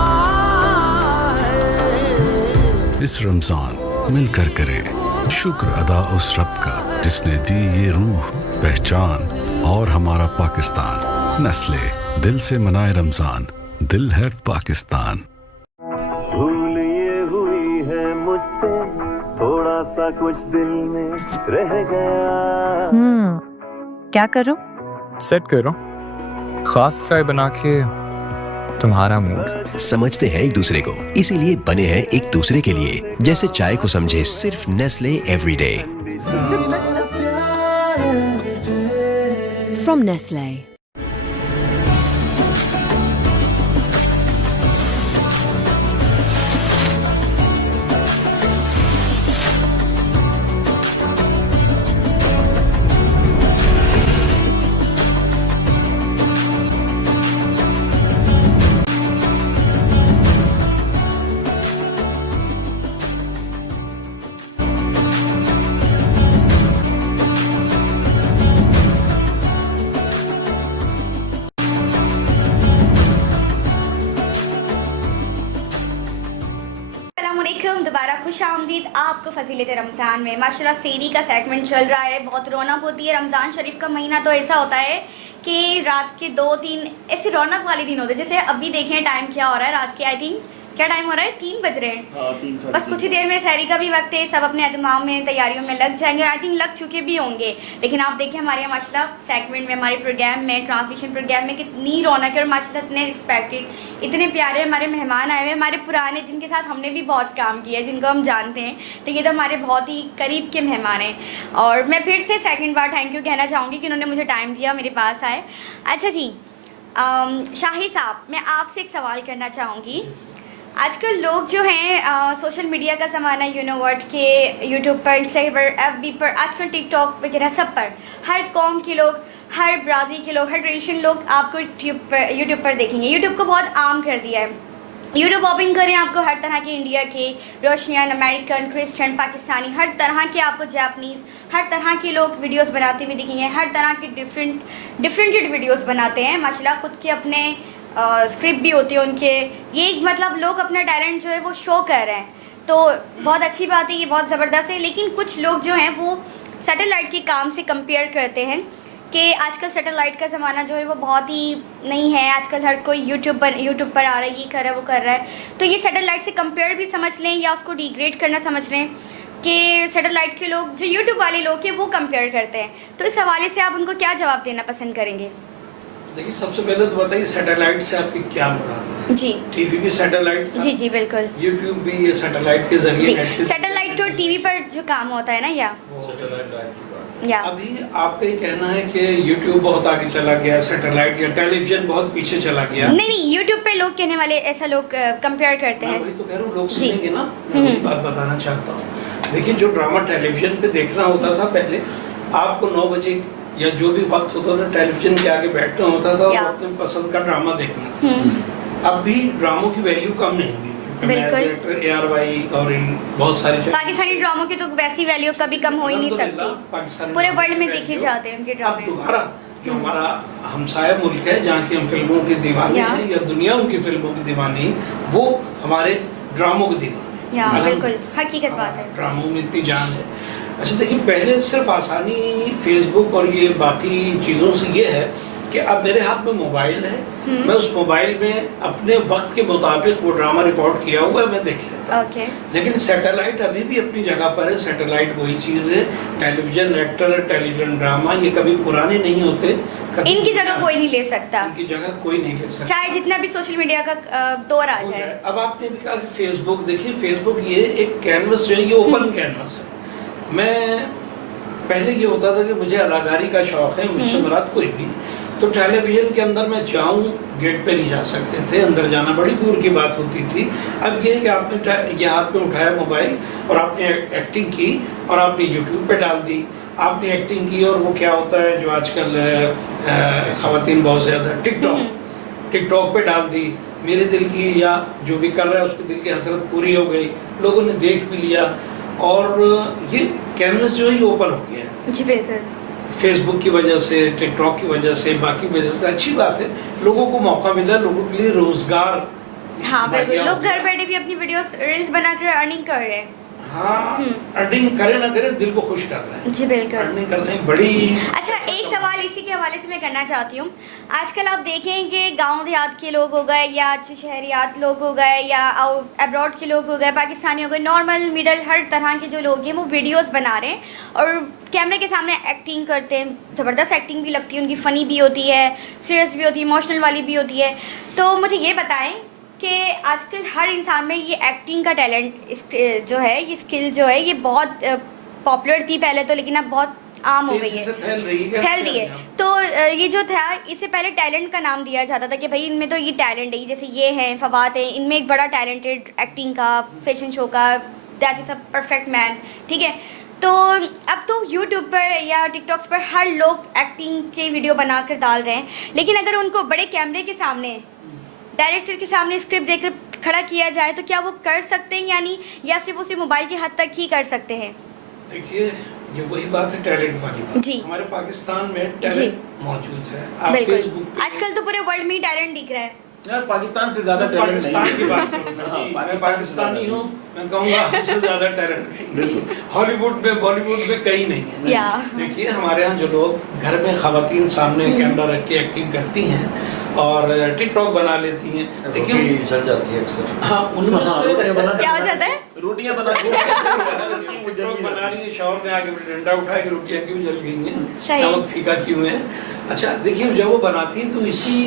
है। इस रमजान मिलकर करें शुक्र अदा उस रब का जिसने दी ये रूह पहचान और हमारा पाकिस्तान। नस्ले दिल से मनाए रमजान, दिल है पाकिस्तान। भूल ये हुई है मुझसे, थोड़ा सा कुछ दिल में रह गया। क्या करो? सेट करो खास चाय बना के तुम्हारा मूड। समझते हैं एक दूसरे को, इसीलिए बने हैं एक दूसरे के लिए। जैसे चाय को समझे सिर्फ नेस्ले एवरीडे। From Nestle. दोबारा खुश आमदीद आपको फजीलत रमज़ान में। माशाल्लाह सेरी का सेगमेंट चल रहा है, बहुत रौनक होती है। रमज़ान शरीफ का महीना तो ऐसा होता है कि रात के 2-3 ऐसे रौनक वाले दिन होते हैं। जैसे अभी देखें टाइम क्या हो रहा है, रात के आई थिंक क्या टाइम हो रहा है, 3 बज रहे हैं। बस कुछ ही देर में सहरी का भी वक्त है, सब अपने एहतमाम में तैयारियों में लग जाएंगे। आई थिंक लग चुके भी होंगे। लेकिन आप देखें हमारे यहाँ माशाल्लाह सेगमेंट में, हमारे प्रोग्राम में, ट्रांसमिशन प्रोग्राम में कितनी रौनक है और माशाल्लाह इतने रिस्पेक्टेड, इतने प्यारे हमारे मेहमान आए हुए, हमारे पुराने जिनके साथ हमने भी बहुत काम किया है, जिनको हम जानते हैं। तो ये तो हमारे बहुत ही करीब के मेहमान हैं। और मैं फिर से सेकेंड बार थैंक यू कहना चाहूँगी कि उन्होंने मुझे टाइम दिया, मेरे पास आए। अच्छा जी, शाही साहब, मैं आपसे एक सवाल करना चाहूँगी। आजकल लोग जो हैं सोशल मीडिया का ज़माना, यू नो व्हाट, के यूट्यूब पर, इंस्टाग्राम पर, एफबी पर, आजकल टिकटॉक वगैरह सब पर हर कौम के लोग, हर बरादरी के लोग, हर ट्रेडिशन लोग आपको यूट्यूब पर देखेंगे। यूट्यूब को बहुत आम कर दिया है। यूट्यूब ओपन करें, आपको हर तरह के इंडिया के, रशियन, अमेरिकन, क्रिश्चियन, पाकिस्तानी, हर तरह के, आपको जापानीज़, हर तरह के लोग वीडियोस बनाते हुए दिखेंगे। हर तरह के डिफरेंटेड वीडियोस बनाते हैं माशाल्लाह। खुद के अपने स्क्रिप्ट भी होती है उनके। ये मतलब लोग अपना टैलेंट जो है वो शो कर रहे हैं, तो बहुत अच्छी बात है, ये बहुत ज़बरदस्त है। लेकिन कुछ लोग जो हैं वो सैटेलाइट के काम से कंपेयर करते हैं कि आजकल सैटेलाइट का ज़माना जो है वो बहुत ही नहीं है। आजकल हर कोई यूट्यूब पर आ रहा है, ये कर रहा है, वो कर रहा है। तो ये सैटेलाइट से कंपेयर भी समझ लें या उसको डिग्रेड करना समझ लें कि सैटेलाइट के लोग, जो यूट्यूब वाले लोग हैं, वो कंपेयर करते हैं। तो इस हवाले से आप उनको क्या जवाब देना पसंद करेंगे? देखिए, सबसे पहले तो बताइए सैटेलाइट से आपकी क्या मुराद है? जी, टीवी भी सैटेलाइट था? जी बिल्कुल। यूट्यूब भी ये सैटेलाइट के जरिए, सैटेलाइट तो टीवी पर जो काम होता है ना, या अभी आपका ये कहना है कि यूट्यूब बहुत आगे चला गया, सैटेलाइट या टेलीविजन बहुत पीछे चला गया? नहीं, यूट्यूब पे लोग कहने वाले ऐसा लोग कंपेयर करते हैं। वही तो कह रहा हूँ, लोग सुनेंगे ना, मैं वही बात बताना चाहता हूँ। देखिए, जो ड्रामा टेलीविजन पे देखना होता था पहले, आपको 9 बजे या जो भी वक्त होता था टेलीविजन के आगे बैठना होता था और अपने पसंद का ड्रामा देखना था। अब भी ड्रामों की वैल्यू कम नहीं हुई, ARY और इन बहुत सारी पाकिस्तानी ड्रामों की तो वैसी वैल्यू कभी कम हो ही नहीं सकती। पूरे वर्ल्ड में देखे जाते हैं उनके ड्रामे। दोबारा जो हमारा हमसाया मुल्क है, जहाँ की हम फिल्मों के दीवाने हैं या दुनिया उनकी फिल्मों की दीवानी, वो हमारे ड्रामों के दीवाने। बिल्कुल हकीकत बात है, ड्रामों में इतनी जान है। अच्छा देखिए, पहले सिर्फ आसानी फेसबुक और ये बाकी चीज़ों से ये है कि अब मेरे हाथ में मोबाइल है, मैं उस मोबाइल में अपने वक्त के मुताबिक वो ड्रामा रिकॉर्ड किया हुआ है मैं देख लेता हूँ। लेकिन सैटेलाइट अभी भी अपनी जगह पर है। सैटेलाइट वही चीज़ है, टेलीविजन एक्टर, टेलीविजन ड्रामा ये कभी पुराने नहीं होते। इनकी जगह कोई नहीं ले सकता, इनकी जगह कोई नहीं ले सकता, चाहे जितना भी सोशल मीडिया का दौर आ जाए। अब आपने भी कहा कि फेसबुक, देखिए फेसबुक ये एक कैनवस जो है ये ओपन कैनवस है। मैं पहले ये होता था कि मुझे अदाकारी का शौक़ है, मुझसे मुराद कोई भी, तो टेलीविज़न के अंदर मैं जाऊं गेट पे नहीं जा सकते थे, अंदर जाना बड़ी दूर की बात होती थी। अब ये है कि आपने ये हाथ में उठाया मोबाइल और आपने एक्टिंग की और आपने यूट्यूब पे डाल दी, आपने एक्टिंग की और वो क्या होता है जो आजकल ख़वातीन बहुत ज़्यादा टिकटॉक पे डाल दी, मेरे दिल की या जो भी कर रहा है उसके दिल की हसरत पूरी हो गई, लोगों ने देख भी लिया और ये कैनवस जो है ये ओपन हो गया है। जी बिल्कुल, फेसबुक की वजह से, टिकटॉक की वजह से, बाकी वजह से अच्छी बात है, लोगों को मौका मिला, लोगों के लिए रोजगार। हाँ बिल्कुल, लोग घर बैठे भी अपनी वीडियोस रील्स बनाकर अर्निंग कर रहे हैं। हाँ, अर्निंग करे ना करे दिल को खुश कर रहे हैं। जी बिल्कुल, अर्निंग करना एक बड़ी। अच्छा, एक सवाल इसी के हवाले से मैं करना चाहती हूँ। आजकल आप देखें कि गांव देहात के लोग हो गए या अच्छे शहरियात लोग हो गए या अब्रॉड के लोग हो गए, पाकिस्तानी हो गए, नॉर्मल मिडल हर तरह के जो लोग हैं वो वीडियोस बना रहे हैं और कैमरे के सामने एक्टिंग करते हैं। ज़बरदस्त एक्टिंग भी लगती है उनकी, फ़नी भी होती है, सीरियस भी होती है, इमोशनल वाली भी होती है। तो मुझे ये बताएं कि आजकल हर इंसान में ये एक्टिंग का टैलेंट जो है, ये स्किल जो है, ये बहुत पॉपुलर थी पहले तो, लेकिन अब बहुत आम हो गई है, फैल रही है। तो ये जो था, इससे पहले टैलेंट का नाम दिया जाता था कि भाई इनमें तो ये टैलेंट है, जैसे ये हैं फवाद हैं, इनमें एक बड़ा टैलेंटेड एक्टिंग का, फैशन शो का, that is a perfect man, ठीक है। तो अब तो यूट्यूब पर या टिकटॉक्स पर हर लोग एक्टिंग के वीडियो बनाकर डाल रहे हैं, लेकिन अगर उनको बड़े कैमरे के सामने, डायरेक्टर के सामने स्क्रिप्ट देकर खड़ा किया जाए तो क्या वो कर सकते हैं यानी, या सिर्फ उसी मोबाइल की हद तक ही कर सकते हैं? देखिए ये वही बात है, टैलेंट वाली बात। जी, हमारे पाकिस्तान में टैलेंट मौजूद है। आप बिल्कुल, आजकल तो पूरे वर्ल्ड में ही टैलेंट दिख रहा है। यार पाकिस्तान से ज़्यादा टैलेंट नहीं, पाकिस्तान की बात करूँगा, मैं पाकिस्तानी हूँ, मैं कहूँगा हमसे ज़्यादा टैलेंट कहीं हॉलीवुड में, बॉलीवुड में कहीं नहीं है। देखिए हमारे यहाँ जो लोग घर में ख़वातीन सामने कैमरा रख के एक्टिंग करती हैं और टिकटॉक बना लेती हैं, देखिए चल जाती है अक्सर। हाँ, उनमें से क्या हो जाता है, रोटियां बना टिकटॉक बना रही है, शौहर ने आगे डंडा उठाया कि रोटियां क्यों जल गई हैं, नमक फीका क्यों है। अच्छा देखिए, जब वो बनाती है तो इसी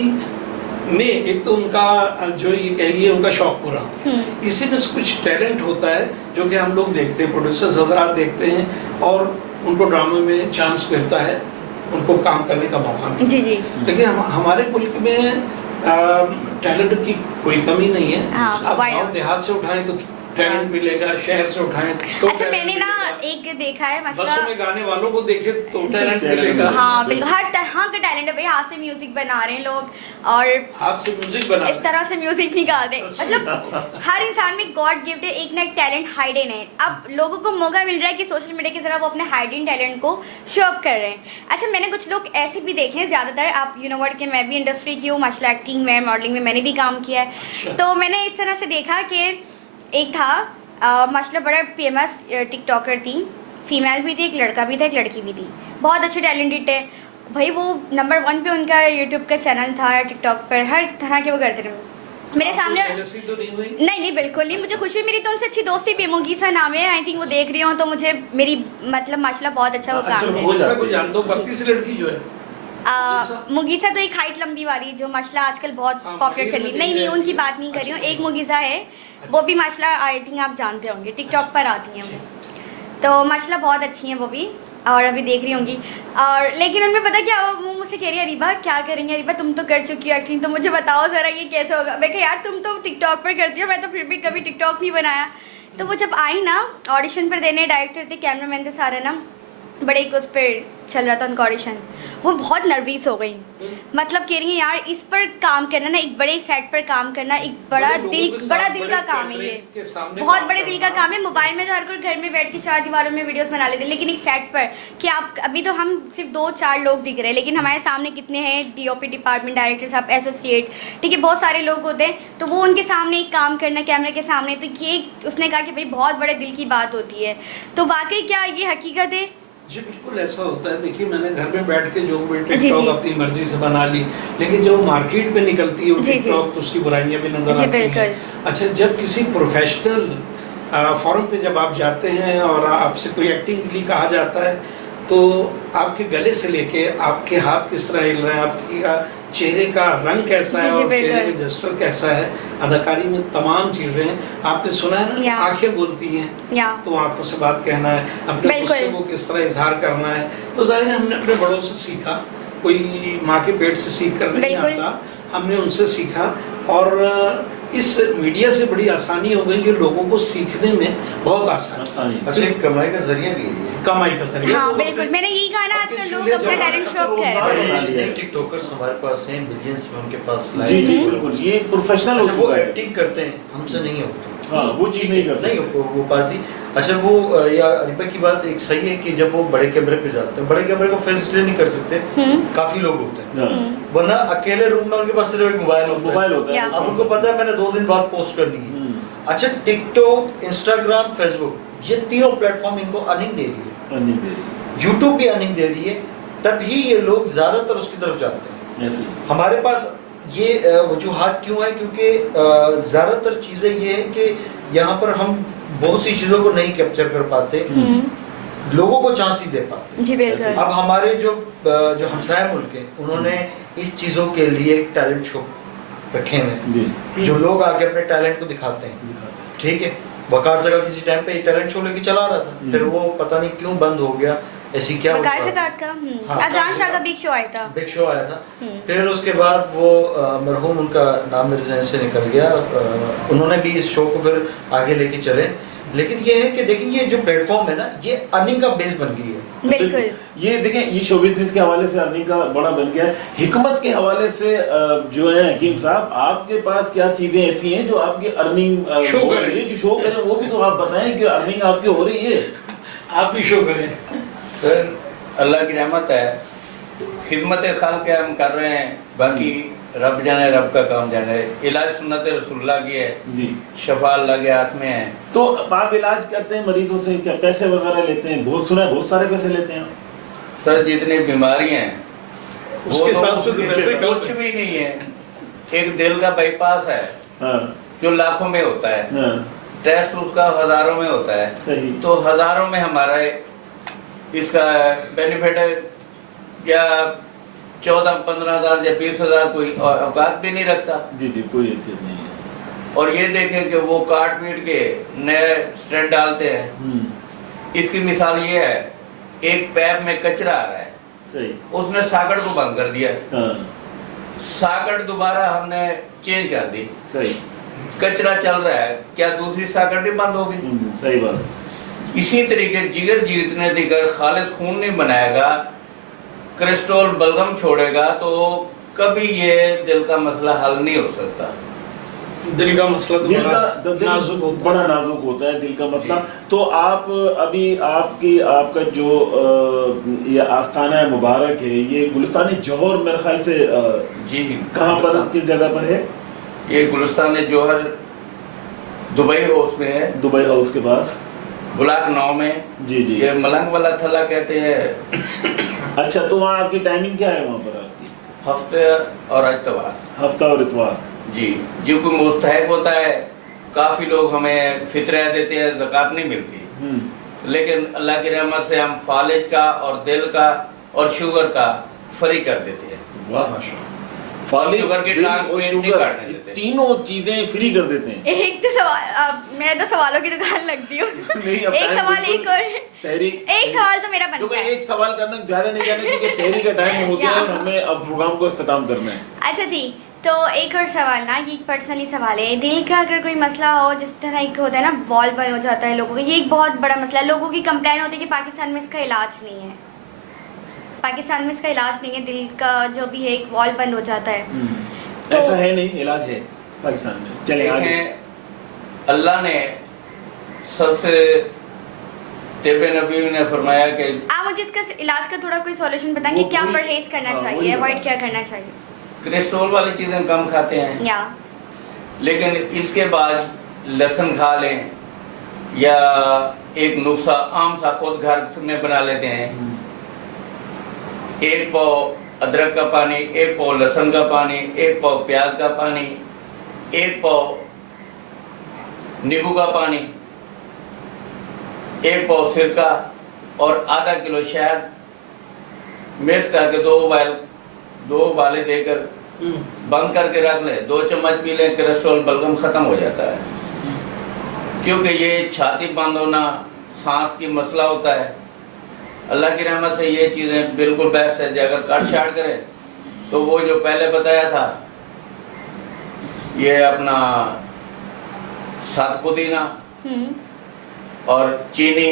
में एक तो उनका जो ये कहेगी उनका शौक पूरा, इसी में कुछ टैलेंट होता है जो कि हम लोग देखते हैं, प्रोड्यूसर्स हज़रात देखते हैं और उनको ड्रामे में चांस मिलता है, उनको काम करने का मौका मिलता है। जी जी, लेकिन हमारे मुल्क में टैलेंट की कोई कमी नहीं है। आप गाँव देहात से उठाएं तो टैलेंट मिलेगा, शहर से उठाएं तो। अच्छा मैंने ना एक देखा है मसला, बसों में गाने वालों को देखे तो टैलेंट मिलेगा। हाँ बिल्कुल, हर तरह का टैलेंट है भाई, हाथ से म्यूजिक बना रहे हैं लोग और हाथ से म्यूजिक बना इस तरह से म्यूजिक निकाल रहे हैं, मतलब हर इंसान में गॉड गिफ्ट है, एक ना एक टैलेंट हाइडन है। अब लोगों को मौका मिल रहा है कि सोशल मीडिया के जरिए वो अपने हाइडन टैलेंट को शो अप कर रहे हैं। अच्छा मैंने कुछ लोग ऐसे भी देखे हैं, ज़्यादातर आप यू नो व्हाट कि मैं भी इंडस्ट्री की हूँ, माशाल्लाह एक्टिंग में, मॉडलिंग में मैंने भी काम किया है। तो मैंने इस तरह से देखा कि एक था माशाल्लाह बड़ा फेमस टिकटॉकर थी, फीमेल भी थी, एक लड़का भी था, एक लड़की भी थी, बहुत अच्छे टैलेंटेड है भाई। वो नंबर 1 पे उनका यूट्यूब का चैनल था, टिकटॉक पर हर तरह के वो करते रहे। मेरे सामने तो नहीं हुई? नहीं बिल्कुल नहीं, मुझे खुशी, मेरी तो उनसे अच्छी दोस्ती भी, मुगीसा नाम है, आई थिंक वो देख रही हूँ तो मुझे मेरी मतलब माशाल्लाह बहुत अच्छा वो काम है। मुगीसा तो एक हाइट लंबी वाली जो माशाल्लाह आजकल बहुत पॉपुलर चल रही, नहीं उनकी बात नहीं कर रही हूँ, एक मुगीसा है वो भी माशाल्लाह आई थिंक आप जानते होंगे, टिकटॉक पर आती हैं वो, तो माशाल्लाह बहुत अच्छी हैं वो भी और अभी देख रही होंगी। और लेकिन उनमें पता क्या, वो मुझसे कह रही है अरीबा क्या करेंगे, अरीबा तुम तो कर चुकी हो एक्टिंग, तो मुझे बताओ ज़रा ये कैसे होगा। मैं कहा यार तुम तो टिकटॉक पर करती हो, मैं तो फिर भी कभी टिकटॉक नहीं बनाया। तो वो जब आई ना ऑडिशन पर देने, डायरेक्टर थे, कैमरामैन थे सारे ना, बड़े उस पर चल रहा था उनका ऑडिशन, वो बहुत नर्वस हो गई, मतलब कह रही है यार इस पर काम करना ना, एक बड़े सेट पर काम करना एक बड़ा दिल का काम है, ये बहुत बड़े दिल का काम है। मोबाइल में तो हर कोई घर में बैठ के 4 दीवारों में वीडियोस बना लेते हैं, लेकिन एक सेट पर कि आप अभी तो हम सिर्फ 2-4 लोग दिख रहे हैं, लेकिन हमारे सामने कितने हैं DOP डिपार्टमेंट, डायरेक्टर साहब, एसोसिएट, ठीक है, बहुत सारे लोग होते हैं, तो वो उनके सामने एक काम करना कैमरे के सामने, तो ये उसने कहा कि भाई बहुत बड़े दिल की बात होती है। तो वाकई क्या ये हकीकत है जी बिल्कुल ऐसा होता है। देखिए मैंने घर में बैठ के जो भी जी, टिकटॉक जी। अपनी मर्जी से बना ली, लेकिन जो मार्केट में निकलती है वो जी, जी। टिकटॉक तो उसकी बुराइयां भी नजर जी, आती हैं। बिल्कुल। अच्छा, जब किसी प्रोफेशनल फोरम पे जब आप जाते हैं और आपसे कोई एक्टिंग के लिए कहा जाता है, तो आपके गले से लेके आपके हाथ किस तरह हिल रहे हैं, आपकी चेहरे का रंग कैसा जी, है जी, और चेहरे बिल्कुल। का जेस्चर कैसा है, अदाकारी में तमाम चीज़ें हैं। आपने सुना है ना कि या। आंखें बोलती हैं, या तो आंखों से बात कहना है, अपने बिल्कुल। गुस्से को किस तरह इजहार करना है। तो जाहिर है हमने अपने बड़ों से सीखा, कोई माँ के पेट से सीख कर नहीं बिल्कुल। आता, हमने उनसे सीखा। और इस मीडिया से बड़ी आसानी हो गई कि लोगों को सीखने में बहुत आसानी। अच्छा, एक कमाई का जरिया भी है ये। कमाई का जरिया। हाँ बिल्कुल, मैंने यही कहा ना, आजकल लोग अपना टैलेंट शो ऑफ कर रहे हैं। टिकटॉकर्स हमारे पास हैं, मिलियंस में उनके पास जी जी बिल्कुल, ये प्रोफेशनल हो अच्छा, वो चुका है। एक्टिंग करते हैं, हमसे नहीं होती। हाँ, वो चीज नहीं करते। नहीं वो पाती। अच्छा, वो या अरिपा की बात एक सही है कि जब वो बड़े कैमरे पे जाते हैं, बड़े कैमरे को फेस इसलिए नहीं कर सकते, काफी लोग होते हैं, वरना अकेले रूम में उनके पास सिर्फ एक मोबाइल होता है। अब उनको पता है मैंने 2 दिन बाद पोस्ट करनी है। अच्छा, टिकटॉक, इंस्टाग्राम, फेसबुक, ये तीनों प्लेटफॉर्म इनको अर्निंग दे रही है, यूट्यूब भी अर्निंग दे रही है, तभी ये लोग ज्यादातर उसकी तरफ जाते हैं। हमारे पास ये वजूहात क्यों है? क्योंकि ज्यादातर चीजें ये है कि यहाँ पर हम बहुत सी चीजों को नहीं कैप्चर कर पाते, लोगों को चांस ही दे पाते। जी बिल्कुल। अब हमारे जो हमसाया मुल्क हैं, उन्होंने इस चीजों के लिए एक टैलेंट शो रखे हैं, जो लोग आके अपने टैलेंट को दिखाते हैं। ठीक है, वकार सगा किसी टाइम पे टैलेंट शो लेके चला रहा था, फिर वो पता नहीं क्यों बंद हो गया, ऐसी क्या वकार सगात का अजान शाह का बिग शो आया था। बिग शो आया था। फिर उसके बाद वो मरहूम, उनका नाम मेरे ज़हन से निकल गया, उन्होंने भी इस शो को फिर आगे लेके चले। लेकिन ये है कि देखिए, ये जो प्लेटफॉर्म है ना, ये अर्निंग का बेस बन गई है। बिल्कुल। ये देखें, ये शो बिजनेस के हवाले से अर्निंग का बड़ा बन गया है। हिकमत के हवाले से जो है हकीम साहब, आपके पास क्या चीजें ऐसी हैं जो आपकी अर्निंग शो हो करें? रही है, जो शो करें, वो भी तो आप बताएं कि अर्निंग आपकी हो रही है। आप भी शो करें। सर, अल्लाह की रहमत है, खिदमत खाल के हम कर रहे हैं, बाकी रब जाने, रब का काम जाने। इलाज सुन्नत रसूलुल्लाह की है जी, शफा अल्लाह के हाथ में है। तो आप इलाज करते हैं मरीजों से, क्या पैसे वगैरह लेते हैं? बहुत सुना है बहुत सारे पैसे लेते हैं सर, जितनी बीमारियां हैं उसके हिसाब से तो पैसे कम कुछ भी नहीं है। एक दिल का बाईपास है जो लाखों में होता है, टेस्ट उसका हजारों में होता है, तो हजारों में हमारा इसका बेनिफिट है क्या 14-15 हज़ार या 20 हज़ार, कोई औकात भी नहीं रखता। जी जी, कोई चीज नहीं है। और ये देखें कि वो काट पीट के नए स्ट्रेंड डालते हैं। इसकी मिसाल ये है, एक पैप में कचरा आ रहा है, सही, उसने साकड़ को बंद कर दिया, साकड़ दोबारा हमने चेंज कर दी, सही, कचरा चल रहा है, क्या दूसरी साकड़ नहीं बंद होगी? सही बात। इसी तरीके जिगर जीतने देकर खालिस खून नहीं बनाएगा, क्रिस्टोल बलगम छोड़ेगा, तो कभी ये दिल का मसला हल नहीं हो सकता। दिल का मसला तो दिल बड़ा का नाजुक होता है। बड़ा नाजुक होता है दिल का मसला। तो आप अभी आपका जो ये आस्थाना है मुबारक है, ये गुलिस्तान जौहर मेरे ख्याल से जी कहाँ पर, किस जगह पर है? ये गुलिस्तान जौहर दुबई हाउस में है, दुबई हाउस के पास ब्लॉक 9 में। जी जी, ये मलंग वाला थला कहते हैं। अच्छा, तो वहाँ आपकी टाइमिंग क्या है वहाँ पर आपकी? हफ्ते और इतवार। हफ्ता और इतवार। जी, जो कोई मुस्तहक होता है, काफ़ी लोग हमें फितरा देते हैं, ज़कात नहीं मिलती, लेकिन अल्लाह की रहमत से हम फालिज का और दिल का और शुगर का फ्री कर देते हैं। वाह माशाल्लाह, फालिज, शुगर की दिल टांग और पे नहीं शुगर, काटने ये देते। तीनों चीजें फ्री कर देते हैं। एक तो सवाल, मैं तो सवालों की दुकान लगती हूँ। नहीं, अब एक टाइम सवाल, बिल्कुल एक और एक सवाल तो मेरा बनता है। एक सवाल करना ज्यादा नहीं करना, क्योंकि शहरी का टाइम हो गया है, हमें अब प्रोग्राम को इख्तिताम करना है। अच्छा जी, तो एक और सवाल ना, ये पर्सनली सवाल है, दिल का अगर कोई मसला हो, जिस तरह एक होता है ना वॉल बंद हो जाता है लोगों का, ये एक बहुत बड़ा मसला है। लोगों की कंप्लेन होती है कि पाकिस्तान में इसका इलाज नहीं है, पाकिस्तान में इसका इलाज नहीं है, दिल का जो भी है एक वॉल बंद हो जाता है। तो ऐसा है नहीं, इलाज है पाकिस्तान में। चलिए आगे। अल्लाह ने सबसे तिब नबी ने फरमाया कि आप मुझे इसका इलाज का थोड़ा कोई सॉल्यूशन बताएं कि क्या परहेज करना चाहिए, अवॉइड क्या करना चाहिए? कोलेस्ट्रॉल वाली चीज़ें कम खाते हैं, या लेकिन इसके बाद लहसुन खा लें या एक नुस्खा आम सा खुद घर में बना लेते हैं। 1 पाव अदरक का पानी, 1 पाव लहसुन का पानी, 1 पाव प्याज का पानी, 1 पाव नींबू का पानी, 1 पाव सिरका और आधा किलो शहद मिक्स करके 2 उबाले देकर बंद करके रख ले। 2 चम्मच पी लें, कोलेस्ट्रॉल बलगम खत्म हो जाता है। क्योंकि ये छाती बंद होना, सांस की मसला होता है। अल्लाह की रहमत से ये चीज़ें बिल्कुल बेस्ट है। अगर कट शाट करें तो वो जो पहले बताया था, ये अपना 7 पुदीना और चीनी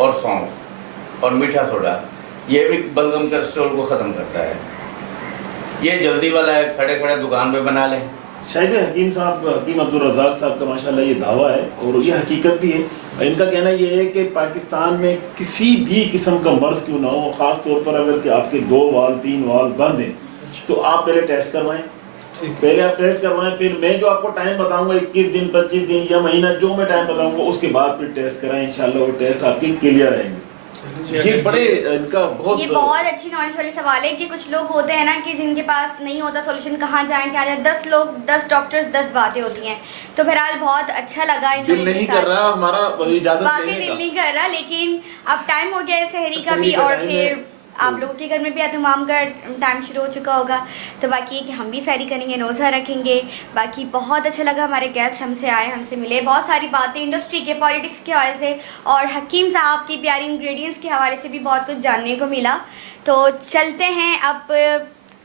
और सौंफ और मीठा सोडा, ये भी बलगम कोलेस्ट्रॉल को ख़त्म करता है। ये जल्दी वाला है, खड़े खड़े दुकान पे बना लें। शायद हकीम साहब, हकीम अब्दुल रज़ाक साहब का माशाल्लाह ये दावा है और ये हकीकत भी है। इनका कहना ये है कि पाकिस्तान में किसी भी किस्म का मर्ज क्यों ना हो, ख़ास तौर पर अगर कि आपके 2 वाल 3 वाल बंद हैं तो आप पहले टेस्ट करवाएं। पहले आप टेस्ट करवाएं, फिर मैं जो आपको टाइम बताऊंगा 21 दिन 25 दिन या महीना जो मैं टाइम बताऊंगा उसके बाद फिर टेस्ट कराएं। इंशाल्लाह वो टेस्ट आपके क्लियर रहेंगे। ये बड़े इनका बहुत अच्छी नॉलेज वाले सवाल है कि कुछ लोग होते हैं ना कि जिनके पास नहीं होता सोल्यूशन, कहाँ जाएं क्या जाए। 10 लोग 10 डॉक्टर्स 10 बातें होती हैं। तो बहरहाल बहुत अच्छा लगा। दिल नहीं कर रहा हमारा इजाजत वाकई दिल नहीं कर रहा, लेकिन अब टाइम हो गया है सहरी का भी और फिर आप लोगों के घर में भी एहतमाम का टाइम शुरू हो चुका होगा। तो बाकी है कि हम भी सहरी करेंगे, रोज़ा रखेंगे। बाकी बहुत अच्छा लगा, हमारे गेस्ट हमसे आए, हमसे मिले, बहुत सारी बातें इंडस्ट्री के, पॉलिटिक्स के हवाले से और हकीम साहब की प्यारी इंग्रेडिएंट्स के हवाले से भी बहुत कुछ जानने को मिला। तो चलते हैं अब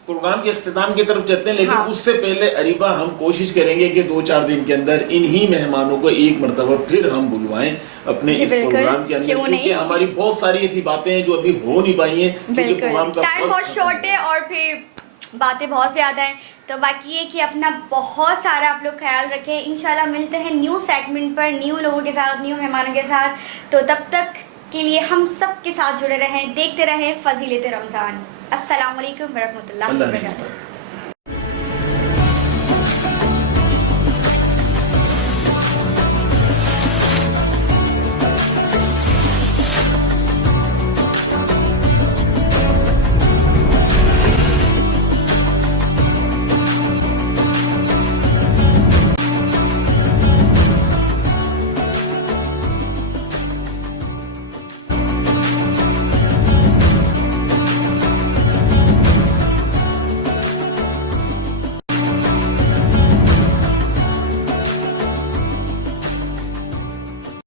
प्रोग्राम के इख्तिताम की तरफ चलते हैं, लेकिन उससे पहले अरीबा हम कोशिश करेंगे कि 2-4 दिन के अंदर इन्हीं मेहमानों को एक मरतबा फिर हम बुलवाएं अपने इस प्रोग्राम के अंदर, क्योंकि हमारी बहुत सारी ऐसी बातें हैं जो अभी हो नहीं पाई हैं। बिल्कुल, टाइम बहुत शॉर्ट है और फिर बातें बहुत ज़्यादा हैं। तो बाकी ये कि अपना बहुत सारा आप लोग ख्याल रखें। इंशाल्लाह मिलते हैं न्यू सेगमेंट पर, न्यू लोगों के साथ, न्यू मेहमानों के साथ। तो तब तक के लिए हम सब के साथ जुड़े रहें, देखते रहें फजीलत रमज़ान। अस्सलाम वालेकुम वरहमतुल्लाहि वबरकातुहू।